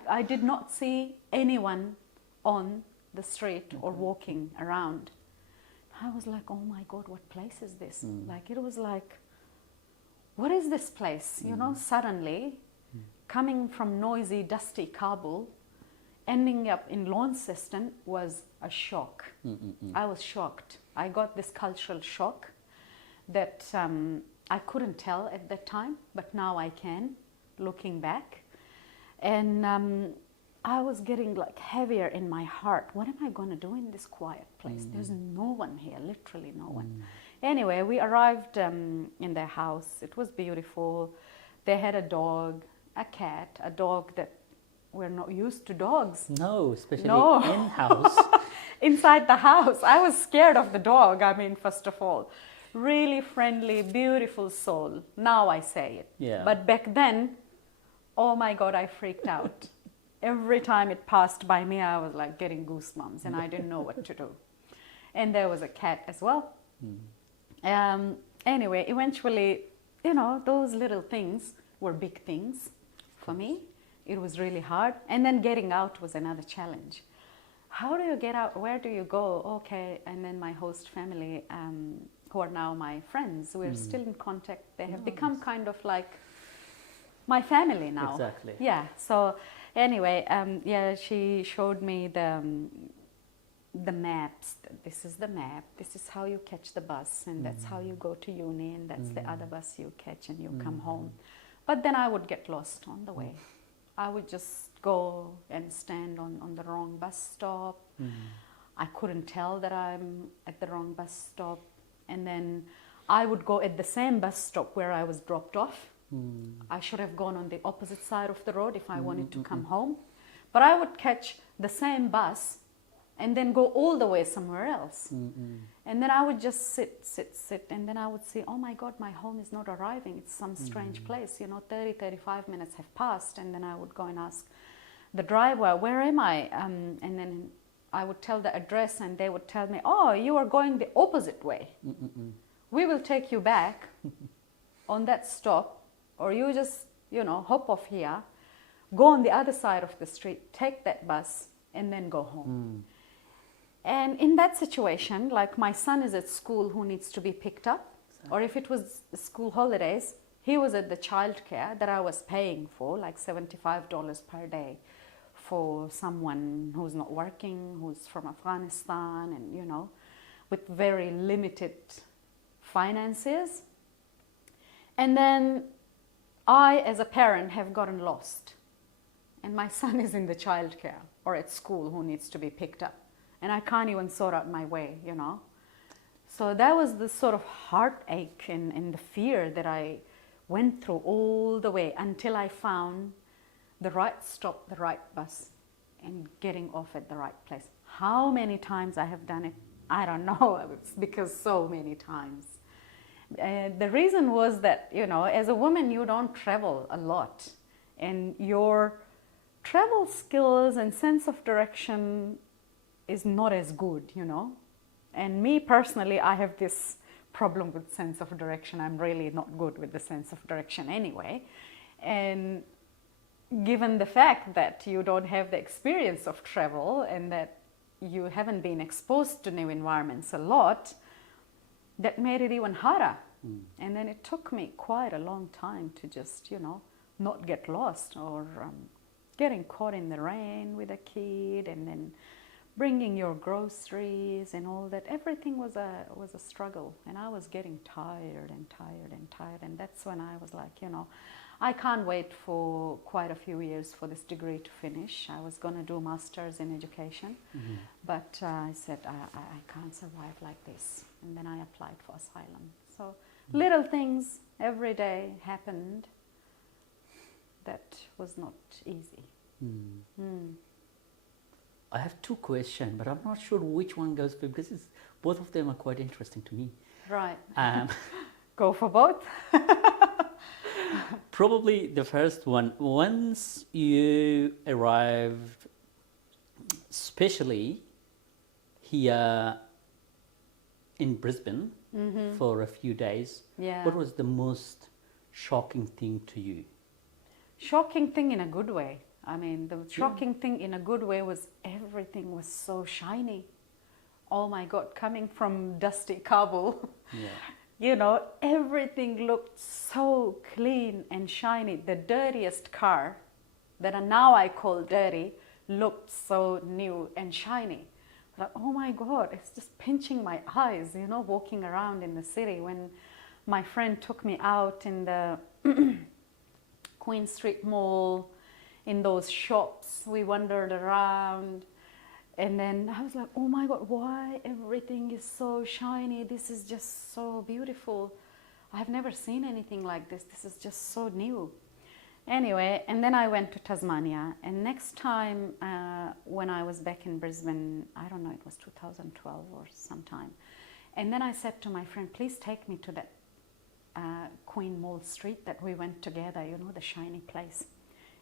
I did not see anyone on the street or walking around. I was like, oh my God, what place is this? Like, it was like, what is this place? You know, suddenly, coming from noisy, dusty Kabul, ending up in Launceston was a shock. I was shocked. I got this cultural shock that I couldn't tell at that time, but now I can, looking back. And I was getting like heavier in my heart. What am I going to do in this quiet place? There's no one here, literally no one. Anyway, we arrived in their house. It was beautiful. They had a dog, a cat, a dog that we're not used to dogs. No, especially No. in-house. Inside the house. I was scared of the dog, I mean, first of all. Really friendly, beautiful soul. Now I say it. Yeah. But back then, oh my God, I freaked out. Every time it passed by me, I was like getting goosebumps and I didn't know what to do. And there was a cat as well. Anyway, eventually, you know, those little things were big things for me. It was really hard. And then getting out was another challenge. How do you get out? Where do you go? Okay. And then my host family, who are now my friends, we're still in contact. They have become kind of like my family now. Exactly. Yeah. So anyway, yeah, she showed me the maps. This is the map. This is how you catch the bus, and that's how you go to uni, and that's the other bus you catch, and you come home. But then I would get lost on the way. I would just go and stand on the wrong bus stop. I couldn't tell that I'm at the wrong bus stop. And then I would go at the same bus stop where I was dropped off. I should have gone on the opposite side of the road if I wanted to come home. But I would catch the same bus and then go all the way somewhere else. And then I would just sit. And then I would see, oh my God, my home is not arriving. It's some strange place. You know, 30, 35 minutes have passed. And then I would go and ask the driver, where am I? And then I would tell the address and they would tell me, oh, you are going the opposite way. We will take you back on that stop, or you just, you know, hop off here, go on the other side of the street, take that bus, and then go home. And in that situation, like my son is at school who needs to be picked up, or if it was school holidays, he was at the childcare that I was paying for, like $75 per day for someone who's not working, who's from Afghanistan, and, you know, with very limited finances. And then I, as a parent, have gotten lost. And my son is in the childcare or at school who needs to be picked up. And I can't even sort out my way, you know. So that was the sort of heartache and the fear that I went through all the way until I found the right stop, the right bus, and getting off at the right place. How many times I have done it, I don't know. It's because so many times. The reason was that, you know, as a woman, you don't travel a lot. And your travel skills and sense of direction is not as good, you know. And me personally, I have this problem with sense of direction. I'm really not good with the sense of direction anyway. And given the fact that you don't have the experience of travel and that you haven't been exposed to new environments a lot, that made it even harder. And then it took me quite a long time to just, you know, not get lost or getting caught in the rain with a kid, and then bringing your groceries and all that. Everything was a struggle, and I was getting tired, and that's when I was like, you know, I can't wait for quite a few years for this degree to finish. I was going to do masters in education, but I said I can't survive like this, and then I applied for asylum. So little things every day happened that was not easy. I have two questions, but I'm not sure which one goes first because both of them are quite interesting to me. Right. Go for both. Probably the first one. Once you arrived especially here in Brisbane for a few days. Yeah. What was the most shocking thing to you? Shocking thing in a good way. I mean, the shocking thing in a good way was everything was so shiny. Oh my God, coming from dusty Kabul, Yeah. you know, everything looked so clean and shiny. The dirtiest car that now I call dirty looked so new and shiny. Like, oh my God, it's just pinching my eyes, you know, walking around in the city. When my friend took me out in the Queen Street Mall, in those shops, we wandered around, and then I was like, oh my God, why everything is so shiny? This is just so beautiful. I've never seen anything like this. This is just so new. Anyway, and then I went to Tasmania, and next time when I was back in Brisbane, I don't know, it was 2012 or sometime, and then I said to my friend, please take me to that Queen Mall Street that we went together, you know, the shiny place.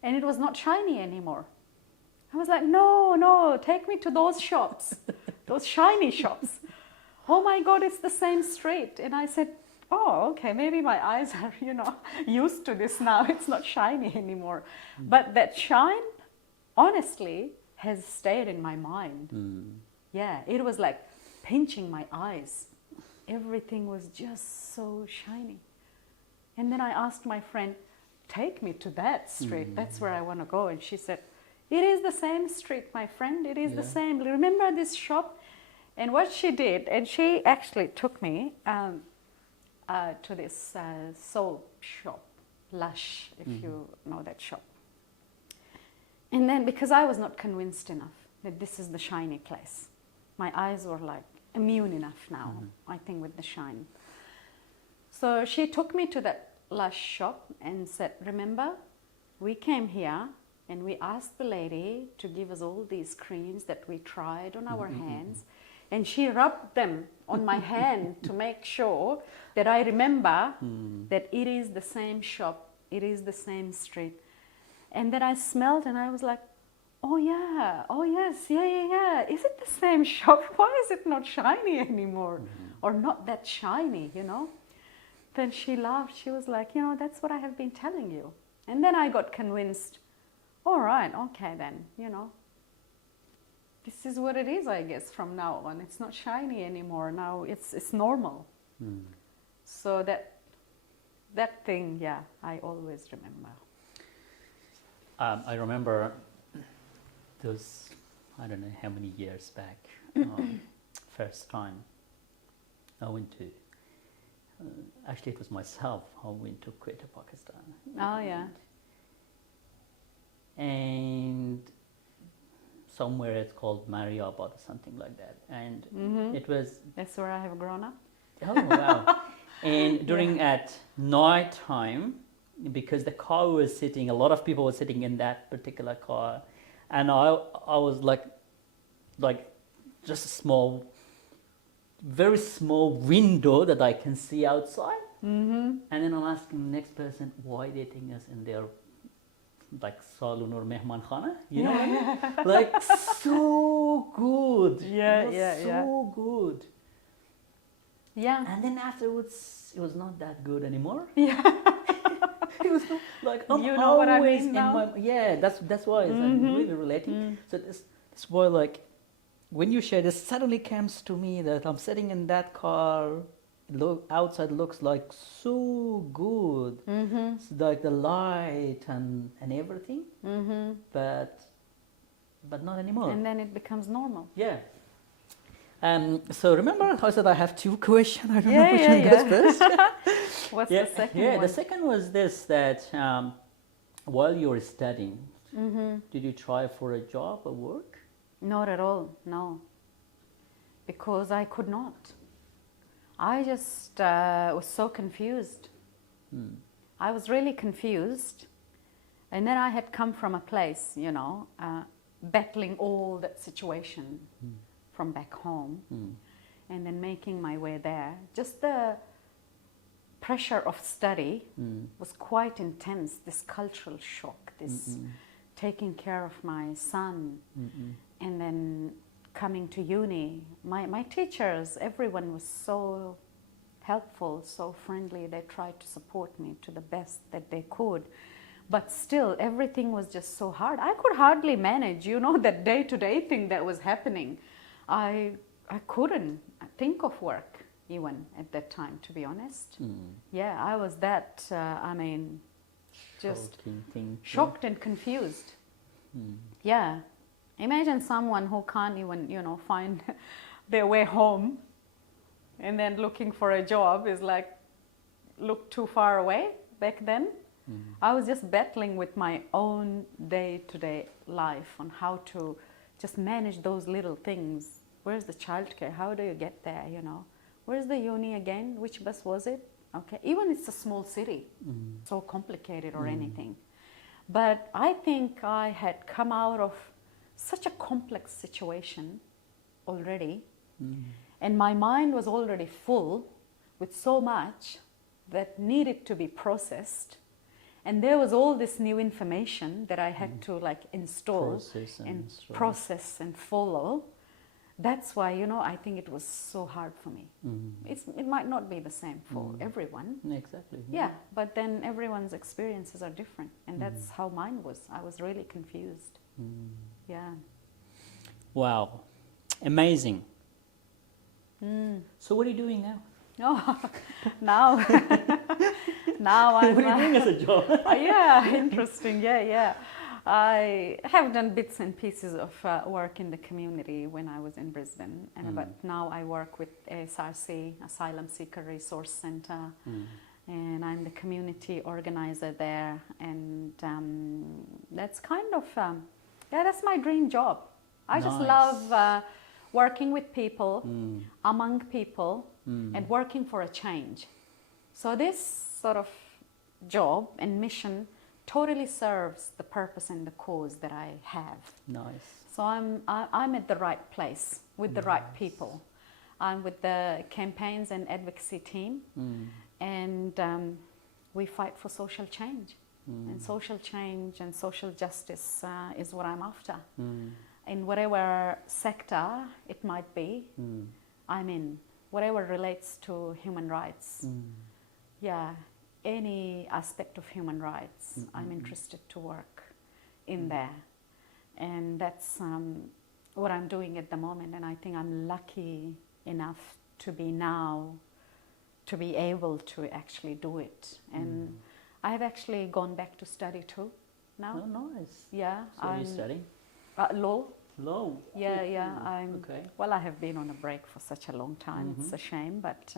And it was not shiny anymore. I was like, no, take me to those shops, those shiny shops. Oh my God, it's the same street. And I said, oh, okay, maybe my eyes are, you know, used to this now. It's not shiny anymore. But that shine, honestly, has stayed in my mind. Yeah, it was like pinching my eyes. Everything was just so shiny. And then I asked my friend, take me to that street. That's where I want to go. And she said, it is the same street, my friend. It is the same. Remember this shop? And what she did, and she actually took me to this soap shop, Lush, if you know that shop. And then, because I was not convinced enough that this is the shiny place, my eyes were like immune enough now, I think, with the shine. So she took me to that Lush shop and said, remember, we came here and we asked the lady to give us all these creams that we tried on our hands, and she rubbed them on my hand to make sure that I remember that it is the same shop, it is the same street. And then I smelled and I was like, oh yeah, oh yes, yeah. Is it the same shop? Why is it not shiny anymore? Or not that shiny, you know? Then she laughed. She was like, you know, that's what I have been telling you. And then I got convinced, all right, okay then, you know, this is what it is, I guess, from now on. It's not shiny anymore. Now it's normal. So that thing, yeah, I always remember. I remember those, I don't know how many years back, first time I went to, actually it was myself, I went to Quetta, Pakistan. Oh, yeah. And somewhere it's called Mariabad or something like that. And it was... That's where I have grown up. Oh, wow. And during at night time, because the car was sitting, a lot of people were sitting in that particular car. And I was like just a small, very small window that I can see outside. And then I'm asking the next person why they think us in their like salon or mehman khana, you know what I mean? Like so good. So good. Yeah. And then afterwards, it was not that good anymore. Yeah. It was like I'm You know what I always mean in now? my, yeah, that's why I'm really relating. So that's why, like, when you share this, suddenly comes to me that I'm sitting in that car. Outside looks like so good. It's like the light and everything. But not anymore. And then it becomes normal. Yeah. So remember I said I have two questions. I don't know which one goes first. What's the second one? The second was this, that while you were studying, did you try for a job or work? Not at all, no. Because I could not. I just was so confused. I was really confused. And then I had come from a place, you know, battling all that situation from back home, and then making my way there. Just the pressure of study was quite intense, this cultural shock, this taking care of my son, And then coming to uni, my teachers, everyone was so helpful, so friendly. They tried to support me to the best that they could. But still, everything was just so hard. I could hardly manage, that day-to-day thing that was happening. I couldn't think of work even at that time, to be honest. Yeah, I was that, just shocked and confused. Yeah. Imagine someone who can't even, find their way home, and then looking for a job is like, look too far away back then. I was just battling with my own day-to-day life on how to just manage those little things. Where's the childcare? How do you get there, Where's the uni again? Which bus was it? Okay, even it's a small city, so complicated or anything. But I think I had come out of such a complex situation already, and my mind was already full with so much that needed to be processed. And there was all this new information that I had to install process and follow. That's why, I think it was so hard for me. It might not be the same for everyone. Exactly. Yeah, but then everyone's experiences are different. And that's how mine was. I was really confused. Yeah. Wow. Amazing. So what are you doing now? Oh, now I'm... What are you doing as a job? Yeah, interesting. Yeah. I have done bits and pieces of work in the community when I was in Brisbane, but now I work with SRC, Asylum Seeker Resource Centre, and I'm the community organizer there, and that's kind of, that's my dream job. I just love working with people, among people, and working for a change. So this sort of job and mission totally serves the purpose and the cause that I have. Nice. So I'm at the right place with the right people. I'm with the campaigns and advocacy team, and we fight for social change. And social change and social justice is what I'm after. In whatever sector it might be, I'm in. Whatever relates to human rights. Yeah, any aspect of human rights, I'm interested to work in there. And that's what I'm doing at the moment. And I think I'm lucky enough to be able to actually do it. And I've actually gone back to study too now. Oh, nice. Yeah. So you're studying? Law. Law. Yeah. I'm okay. Well, I have been on a break for such a long time. It's a shame, but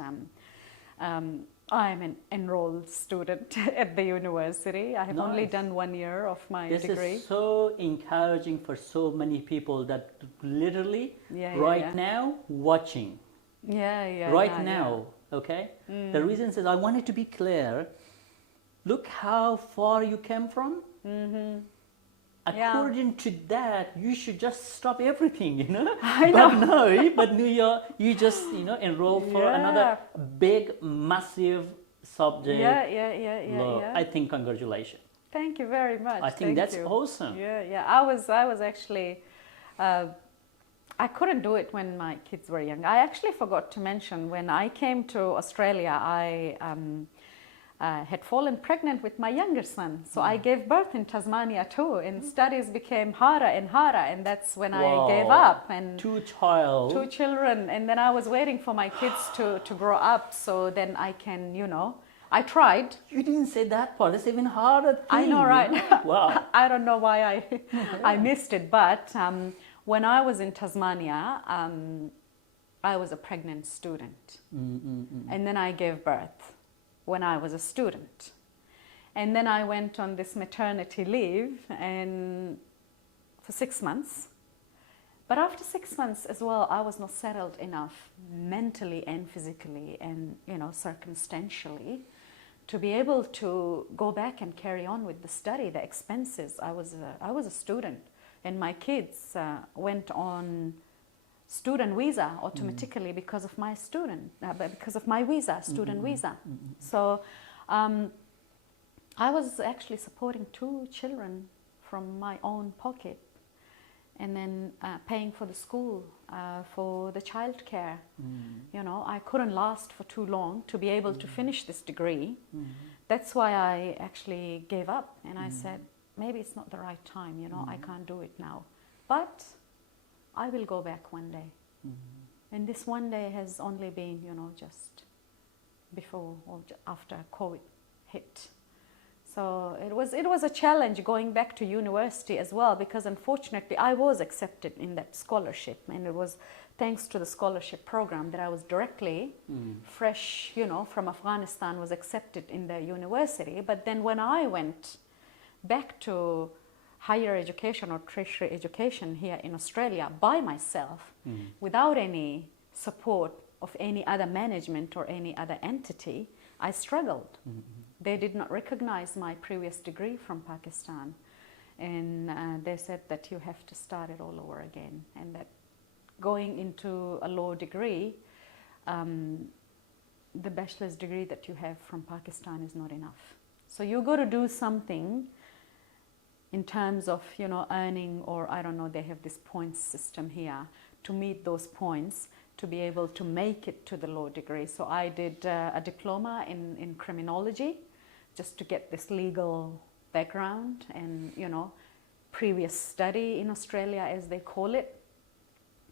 I'm an enrolled student at the university. I have only done 1 year of my degree. This is so encouraging for so many people that literally now watching. Right now, okay? The reason is I wanted to be clear. Look how far you came from. According to that, you should just stop everything, I know. But you just, enroll for another big, massive subject. Yeah. I think congratulations. Thank you very much. I think that's awesome. Yeah. I was actually, I couldn't do it when my kids were young. I actually forgot to mention when I came to Australia, I had fallen pregnant with my younger son. So I gave birth in Tasmania too, and studies became harder and harder, and that's when I gave up. And two children. And then I was waiting for my kids to grow up, so then I can, I tried. You didn't say that part. That's even harder thing. I know, right? Wow. I don't know why I missed it, but when I was in Tasmania, I was a pregnant student. And then I gave birth when I was a student. And then I went on this maternity leave and for 6 months. But after 6 months as well, I was not settled enough mentally and physically and, circumstantially to be able to go back and carry on with the study, the expenses. I was a student, and my kids went on student visa automatically because of my student visa. So I was actually supporting 2 children from my own pocket, and then paying for the school, for the childcare. You know, I couldn't last for too long to be able to finish this degree. That's why I actually gave up, and I said, maybe it's not the right time, you know, I can't do it now. But I will go back one day. And this one day has only been, you know, just before or after COVID hit. So it was a challenge going back to university as well, because unfortunately I was accepted in that scholarship, and it was thanks to the scholarship program that I was directly fresh, you know, from Afghanistan, was accepted in the university. But then when I went back to higher education or tertiary education here in Australia by myself, without any support of any other management or any other entity, I struggled. They did not recognize my previous degree from Pakistan, and they said that you have to start it all over again, and that going into a law degree, the bachelor's degree that you have from Pakistan is not enough. So you got to do something in terms of, you know, earning, or I don't know, they have this points system here to meet those points to be able to make it to the law degree. So I did a diploma in criminology, just to get this legal background and, you know, previous study in Australia, as they call it.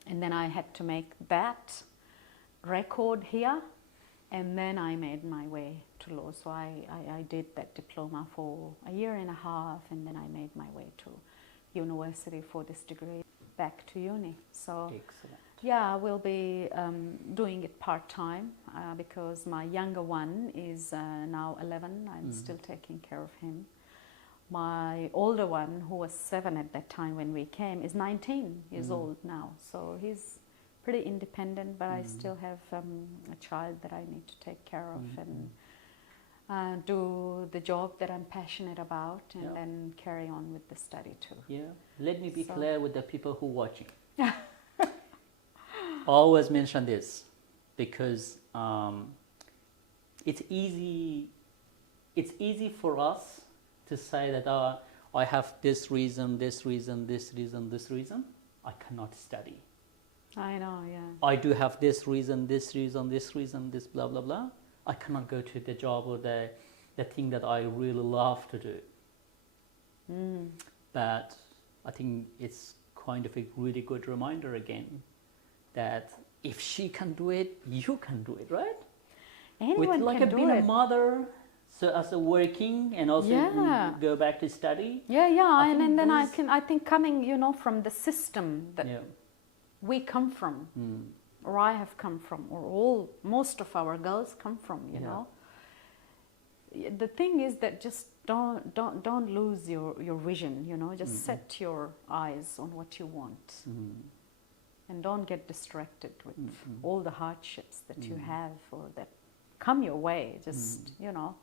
And then I had to make that record here, and then I made my way to law. So I did that diploma for a year and a half, and then I made my way to university for this degree, back to uni. So Excellent. yeah, I will be doing it part-time because my younger one is now 11. I'm still taking care of him. My older one, who was 7 at that time when we came, is 19 years old now. So he's pretty independent, but I still have a child that I need to take care of and do the job that I'm passionate about, and then carry on with the study too. Yeah. Let me be clear with the people who are watching. Always mention this, because it's easy for us to say that I have this reason, this reason, this reason, this reason, I cannot study. I know, yeah. I do have this reason, this reason, this reason, this blah, blah, blah. I cannot go to the job or the thing that I really love to do. But I think it's kind of a really good reminder again that if she can do it, you can do it, right? Anyone With can do being it. a mother, so as a working and also go back to study. Yeah, and then I think coming, you know, from the system that we come from, or I have come from, or most of our girls come from, you know. The thing is that just don't lose your vision, you know. Just set your eyes on what you want, and don't get distracted with all the hardships that you have or that come your way. Just you know,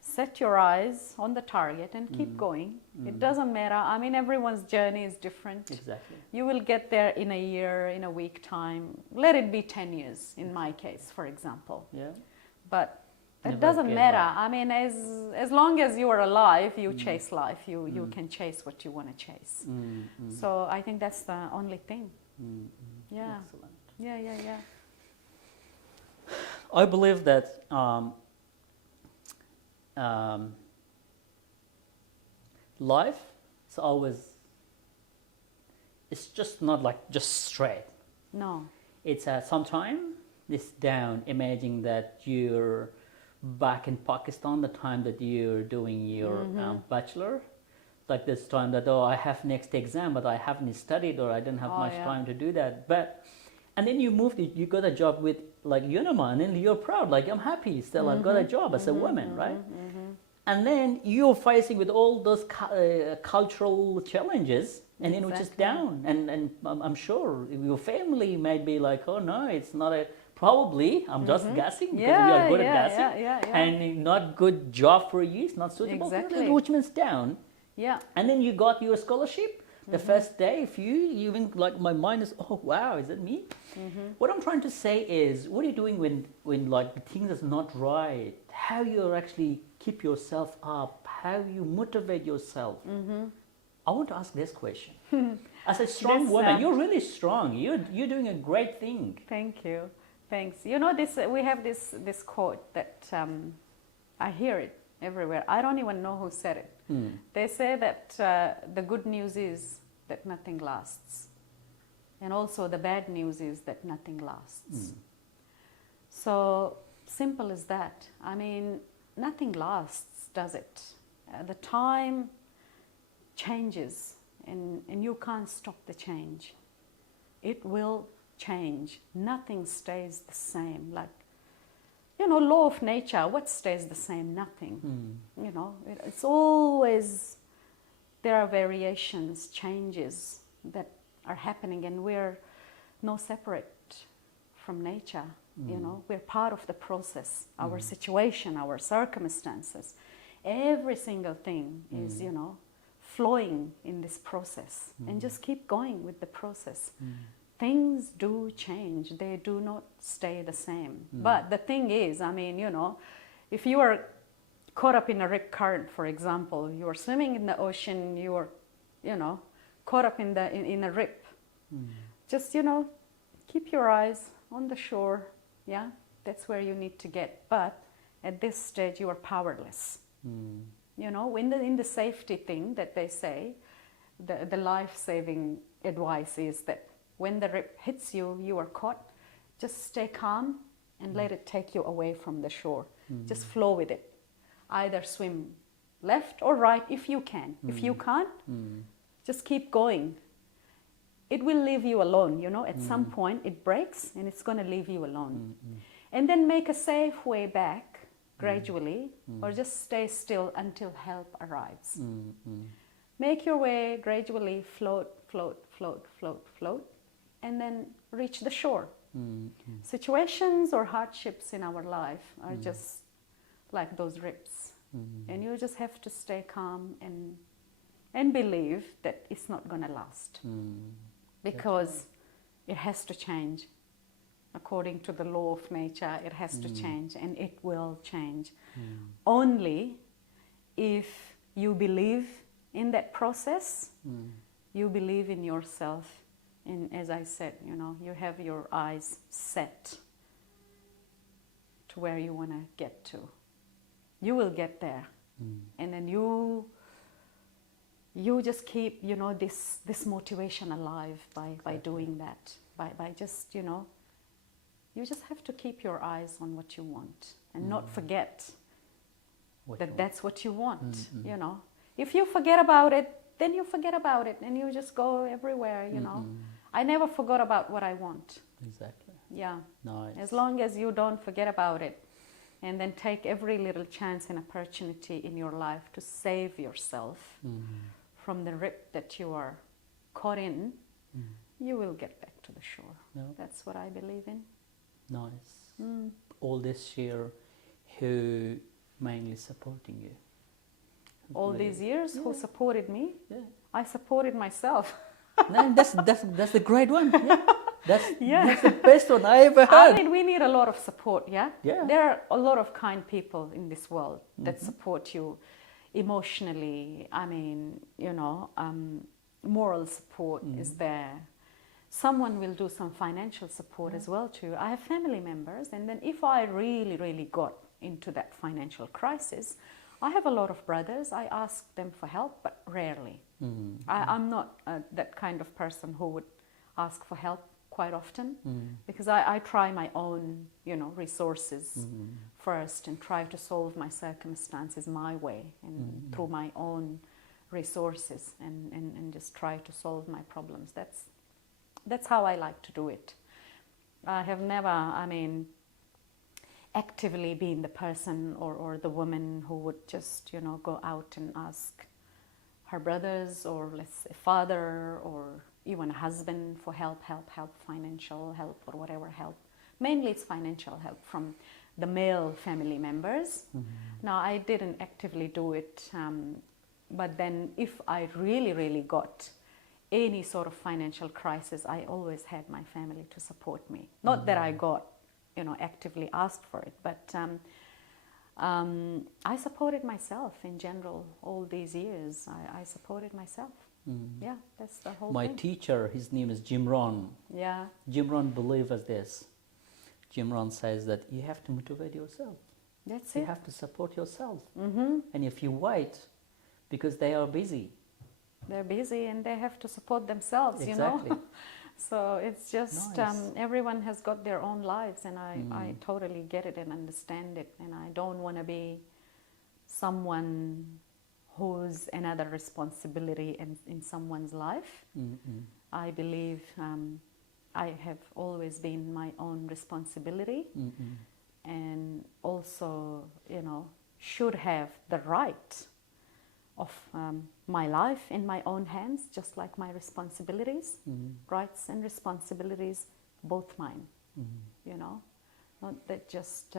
set your eyes on the target and keep going. It doesn't matter. I mean, everyone's journey is different. Exactly. You will get there in a year, in a week time. Let it be 10 years in my case, for example. Yeah. But it Never doesn't give matter. up. I mean, as long as you are alive, you chase life. You can chase what you want to chase. So I think that's the only thing. Yeah. Excellent. Yeah. I believe that life is always, it's just not like just straight. No. It's sometimes it's down. Imagine that you're back in Pakistan, the time that you're doing your bachelor. Like this time that, I have next exam, but I haven't studied, or I didn't have much time to do that. But and then you moved, you got a job with like UNIMA, and then you're proud, like I'm happy still, I've got a job as a woman, right? And then you're facing with all those cultural challenges, and then which is down. And I'm sure your family might be like, oh no, it's not a, probably, I'm just guessing, because we are good at guessing. And not good job for you, it's not suitable, Exactly. which means down. Yeah. And then you got your scholarship. The first day, if you even like, my mind is, oh wow, is it me? What I'm trying to say is, what are you doing when like things is not right? How you actually keep yourself up? How you motivate yourself? I want to ask this question. as a strong This, woman, you're really strong. You're doing a great thing. Thank you. Thanks. You know, we have this quote that I hear it everywhere. I don't even know who said it. They say that the good news is that nothing lasts. And also the bad news is that nothing lasts. So simple as that. I mean, nothing lasts, does it? The time changes and you can't stop the change. It will change. Nothing stays the same. Like, you know, law of nature, what stays the same? Nothing. You know, it's always, there are variations, changes that are happening, and we're no separate from nature. You know, we're part of the process. Our situation, our circumstances, every single thing is, you know, flowing in this process, and just keep going with the process. Things do change. They do not stay the same. But the thing is, I mean, you know, if you are caught up in a rip current, for example, you are swimming in the ocean, you are, you know, caught up in a rip. Just, you know, keep your eyes on the shore. Yeah, that's where you need to get. But at this stage, you are powerless. You know, in the safety thing that they say, the life-saving advice is that when the rip hits you, you are caught. Just stay calm and let it take you away from the shore. Just flow with it. Either swim left or right if you can. If you can't, just keep going. It will leave you alone, you know. At some point, it breaks and it's going to leave you alone. And then make a safe way back gradually, or just stay still until help arrives. Make your way gradually, float, float, float, float, float, and then reach the shore. Situations or hardships in our life are just like those rips. And you just have to stay calm and believe that it's not going to last. Because it has to change. According to the law of nature, it has to change, and it will change. Only if you believe in that process, you believe in yourself. And as I said, you know, you have your eyes set to where you want to get to. You will get there. And then you just keep, you know, this motivation alive by doing that. By just, you know, you just have to keep your eyes on what you want and not forget that's what you want, you know. If you forget about it, then you forget about it and you just go everywhere, you know. I never forgot about what I want. Exactly. Yeah. Nice. As long as you don't forget about it and then take every little chance and opportunity in your life to save yourself from the rip that you are caught in, you will get back to the shore. Yeah. That's what I believe in. Nice. All this year, who mainly supporting you? All these years, who supported me? Yeah. I supported myself. No, that's a great one. Yeah. That's the best one I ever I heard. mean, we need a lot of support, yeah? Yeah. There are a lot of kind people in this world that support you emotionally. I mean, you know, moral support is there. Someone will do some financial support as well too. I have family members, and then if I really got into that financial crisis, I have a lot of brothers. I ask them for help, but rarely. I'm not that kind of person who would ask for help quite often, because I try my own, you know, resources first and try to solve my circumstances my way and through my own resources and just try to solve my problems. That's how I like to do it. I have never, I mean, actively been the person or the woman who would just, you know, go out and ask her brothers or let's say father or even a husband for help, financial help or whatever help. Mainly it's financial help from the male family members. Now, I didn't actively do it, but then if I really got any sort of financial crisis, I always had my family to support me. Not that I got, you know, actively asked for it, but I supported myself in general all these years. I supported myself. Yeah, that's the whole My thing. teacher, his name is Jim Rohn. Yeah. Jim Rohn believes as this. Jim Rohn says that you have to motivate yourself. That's You it. have to support yourself. Mm-hmm. And if you wait, because they are busy. They're busy and they have to support themselves, Exactly. you know. So it's just Nice. everyone has got their own lives, and I totally get it and understand it. And I don't want to be someone who's another responsibility in someone's life. Mm-mm. I believe I have always been my own responsibility, Mm-mm. and also, you know, should have the right of my life in my own hands, just like my responsibilities, rights and responsibilities, both mine, you know, not that just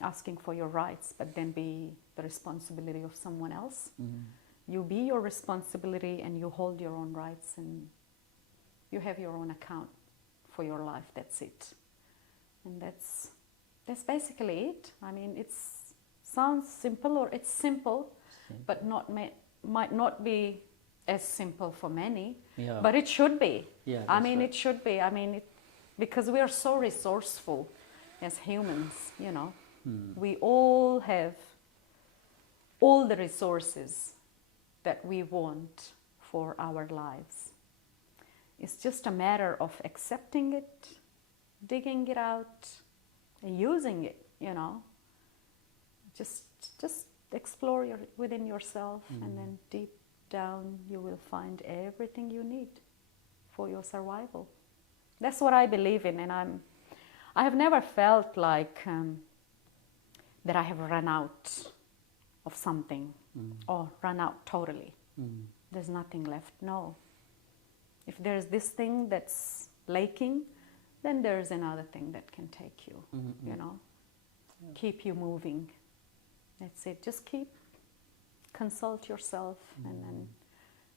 asking for your rights, but then be the responsibility of someone else. You be your responsibility and you hold your own rights and you have your own account for your life. That's it. And that's basically it. I mean, it sounds simple, or it's simple, but might not be as simple for many. Yeah. But it should be. Yeah, I that's mean, right. it should be. I mean, because we are so resourceful as humans, you know. We all have all the resources that we want for our lives. It's just a matter of accepting it, digging it out, and using it, you know. Just explore within yourself, and then deep down you will find everything you need for your survival. That's what I believe in, and I have never felt like that I have run out of something or run out totally. There's nothing left. No. If there's this thing that's lacking, then there's another thing that can take you, you know, keep you moving. That's it. Just consult yourself, and then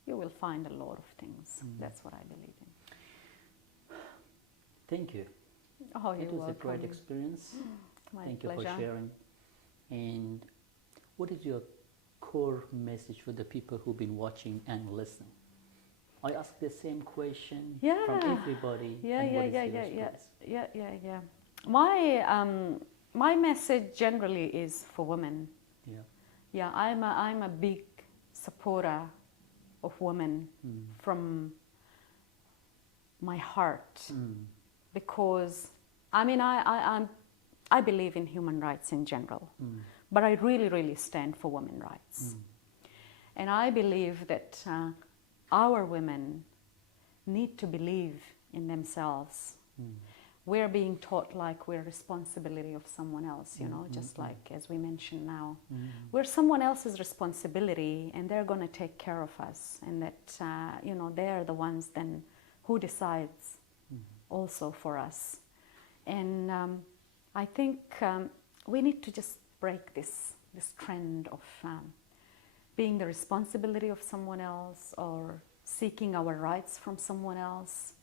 you will find a lot of things. That's what I believe in. Thank you. Oh, you're It was welcome. a great experience. My Thank pleasure. you for sharing. And what is your core message for the people who've been watching and listening? I ask the same question from everybody. Yeah. Response? My message generally is for women. Yeah. Yeah, I'm a big supporter of women from my heart, because I mean I believe in human rights in general, but I really stand for women rights, and I believe that our women need to believe in themselves. We're being taught like we're responsibility of someone else, you know, just like as we mentioned now. We're someone else's responsibility, and they're going to take care of us, and that, you know, they're the ones then who decides also for us. And I think we need to just break this trend of being the responsibility of someone else or seeking our rights from someone else.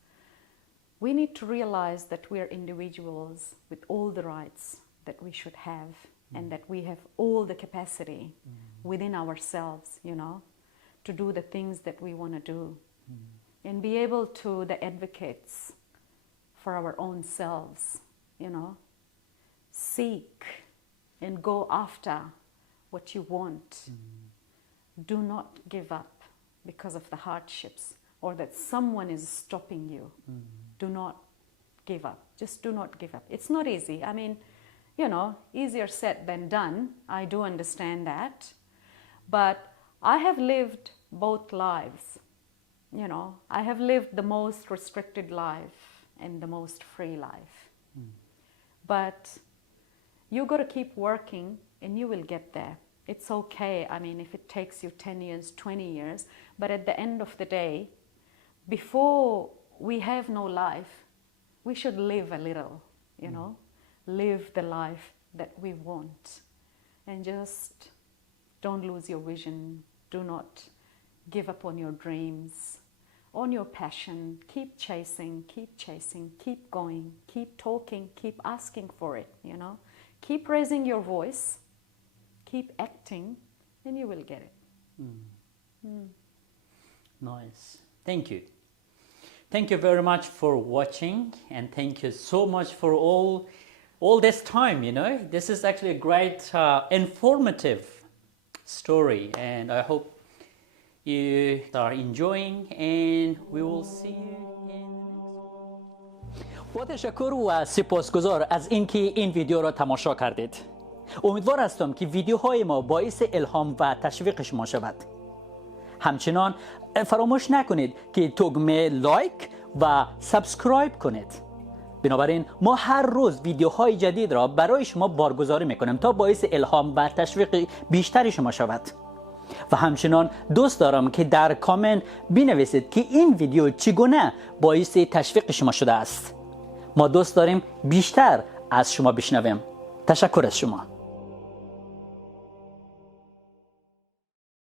We need to realize that we are individuals with all the rights that we should have, and that we have all the capacity within ourselves, you know, to do the things that we want to do, and be able to the advocates for our own selves, you know, seek and go after what you want. Do not give up because of the hardships or that someone is stopping you. Do not give up. Just do not give up. It's not easy. I mean, you know, easier said than done. I do understand that. But I have lived both lives. You know, I have lived the most restricted life and the most free life. But you got to keep working and you will get there. It's okay. I mean, if it takes you 10 years, 20 years, but at the end of the day, before we have no life, we should live a little, you know, live the life that we want. And just don't lose your vision. Do not give up on your dreams, on your passion. Keep chasing, keep going, keep talking, keep asking for it, you know. Keep raising your voice, keep acting, and you will get it. Nice. Thank you. Thank you very much for watching, and thank you so much for all this time, you know. This is actually a great informative story, and I hope you are enjoying, and we will see you in the next one. با تشکر و سپاسگزار از اینکه این ویدیو را تماشا کردید. امیدوار هستم که ویدیوهای ما باعث الهام و تشویق شما شود. همچنان فراموش نکنید که تگمه لایک و سابسکرایب کنید. بنابراین ما هر روز ویدیوهای جدید را برای شما بارگذاری میکنیم تا باعث الهام و تشویق بیشتری شما شود. و همچنان دوست دارم که در کامنت بنویسید که این ویدیو چگونه باعث تشویق شما شده است. ما دوست داریم بیشتر از شما بشنویم. تشکر از شما.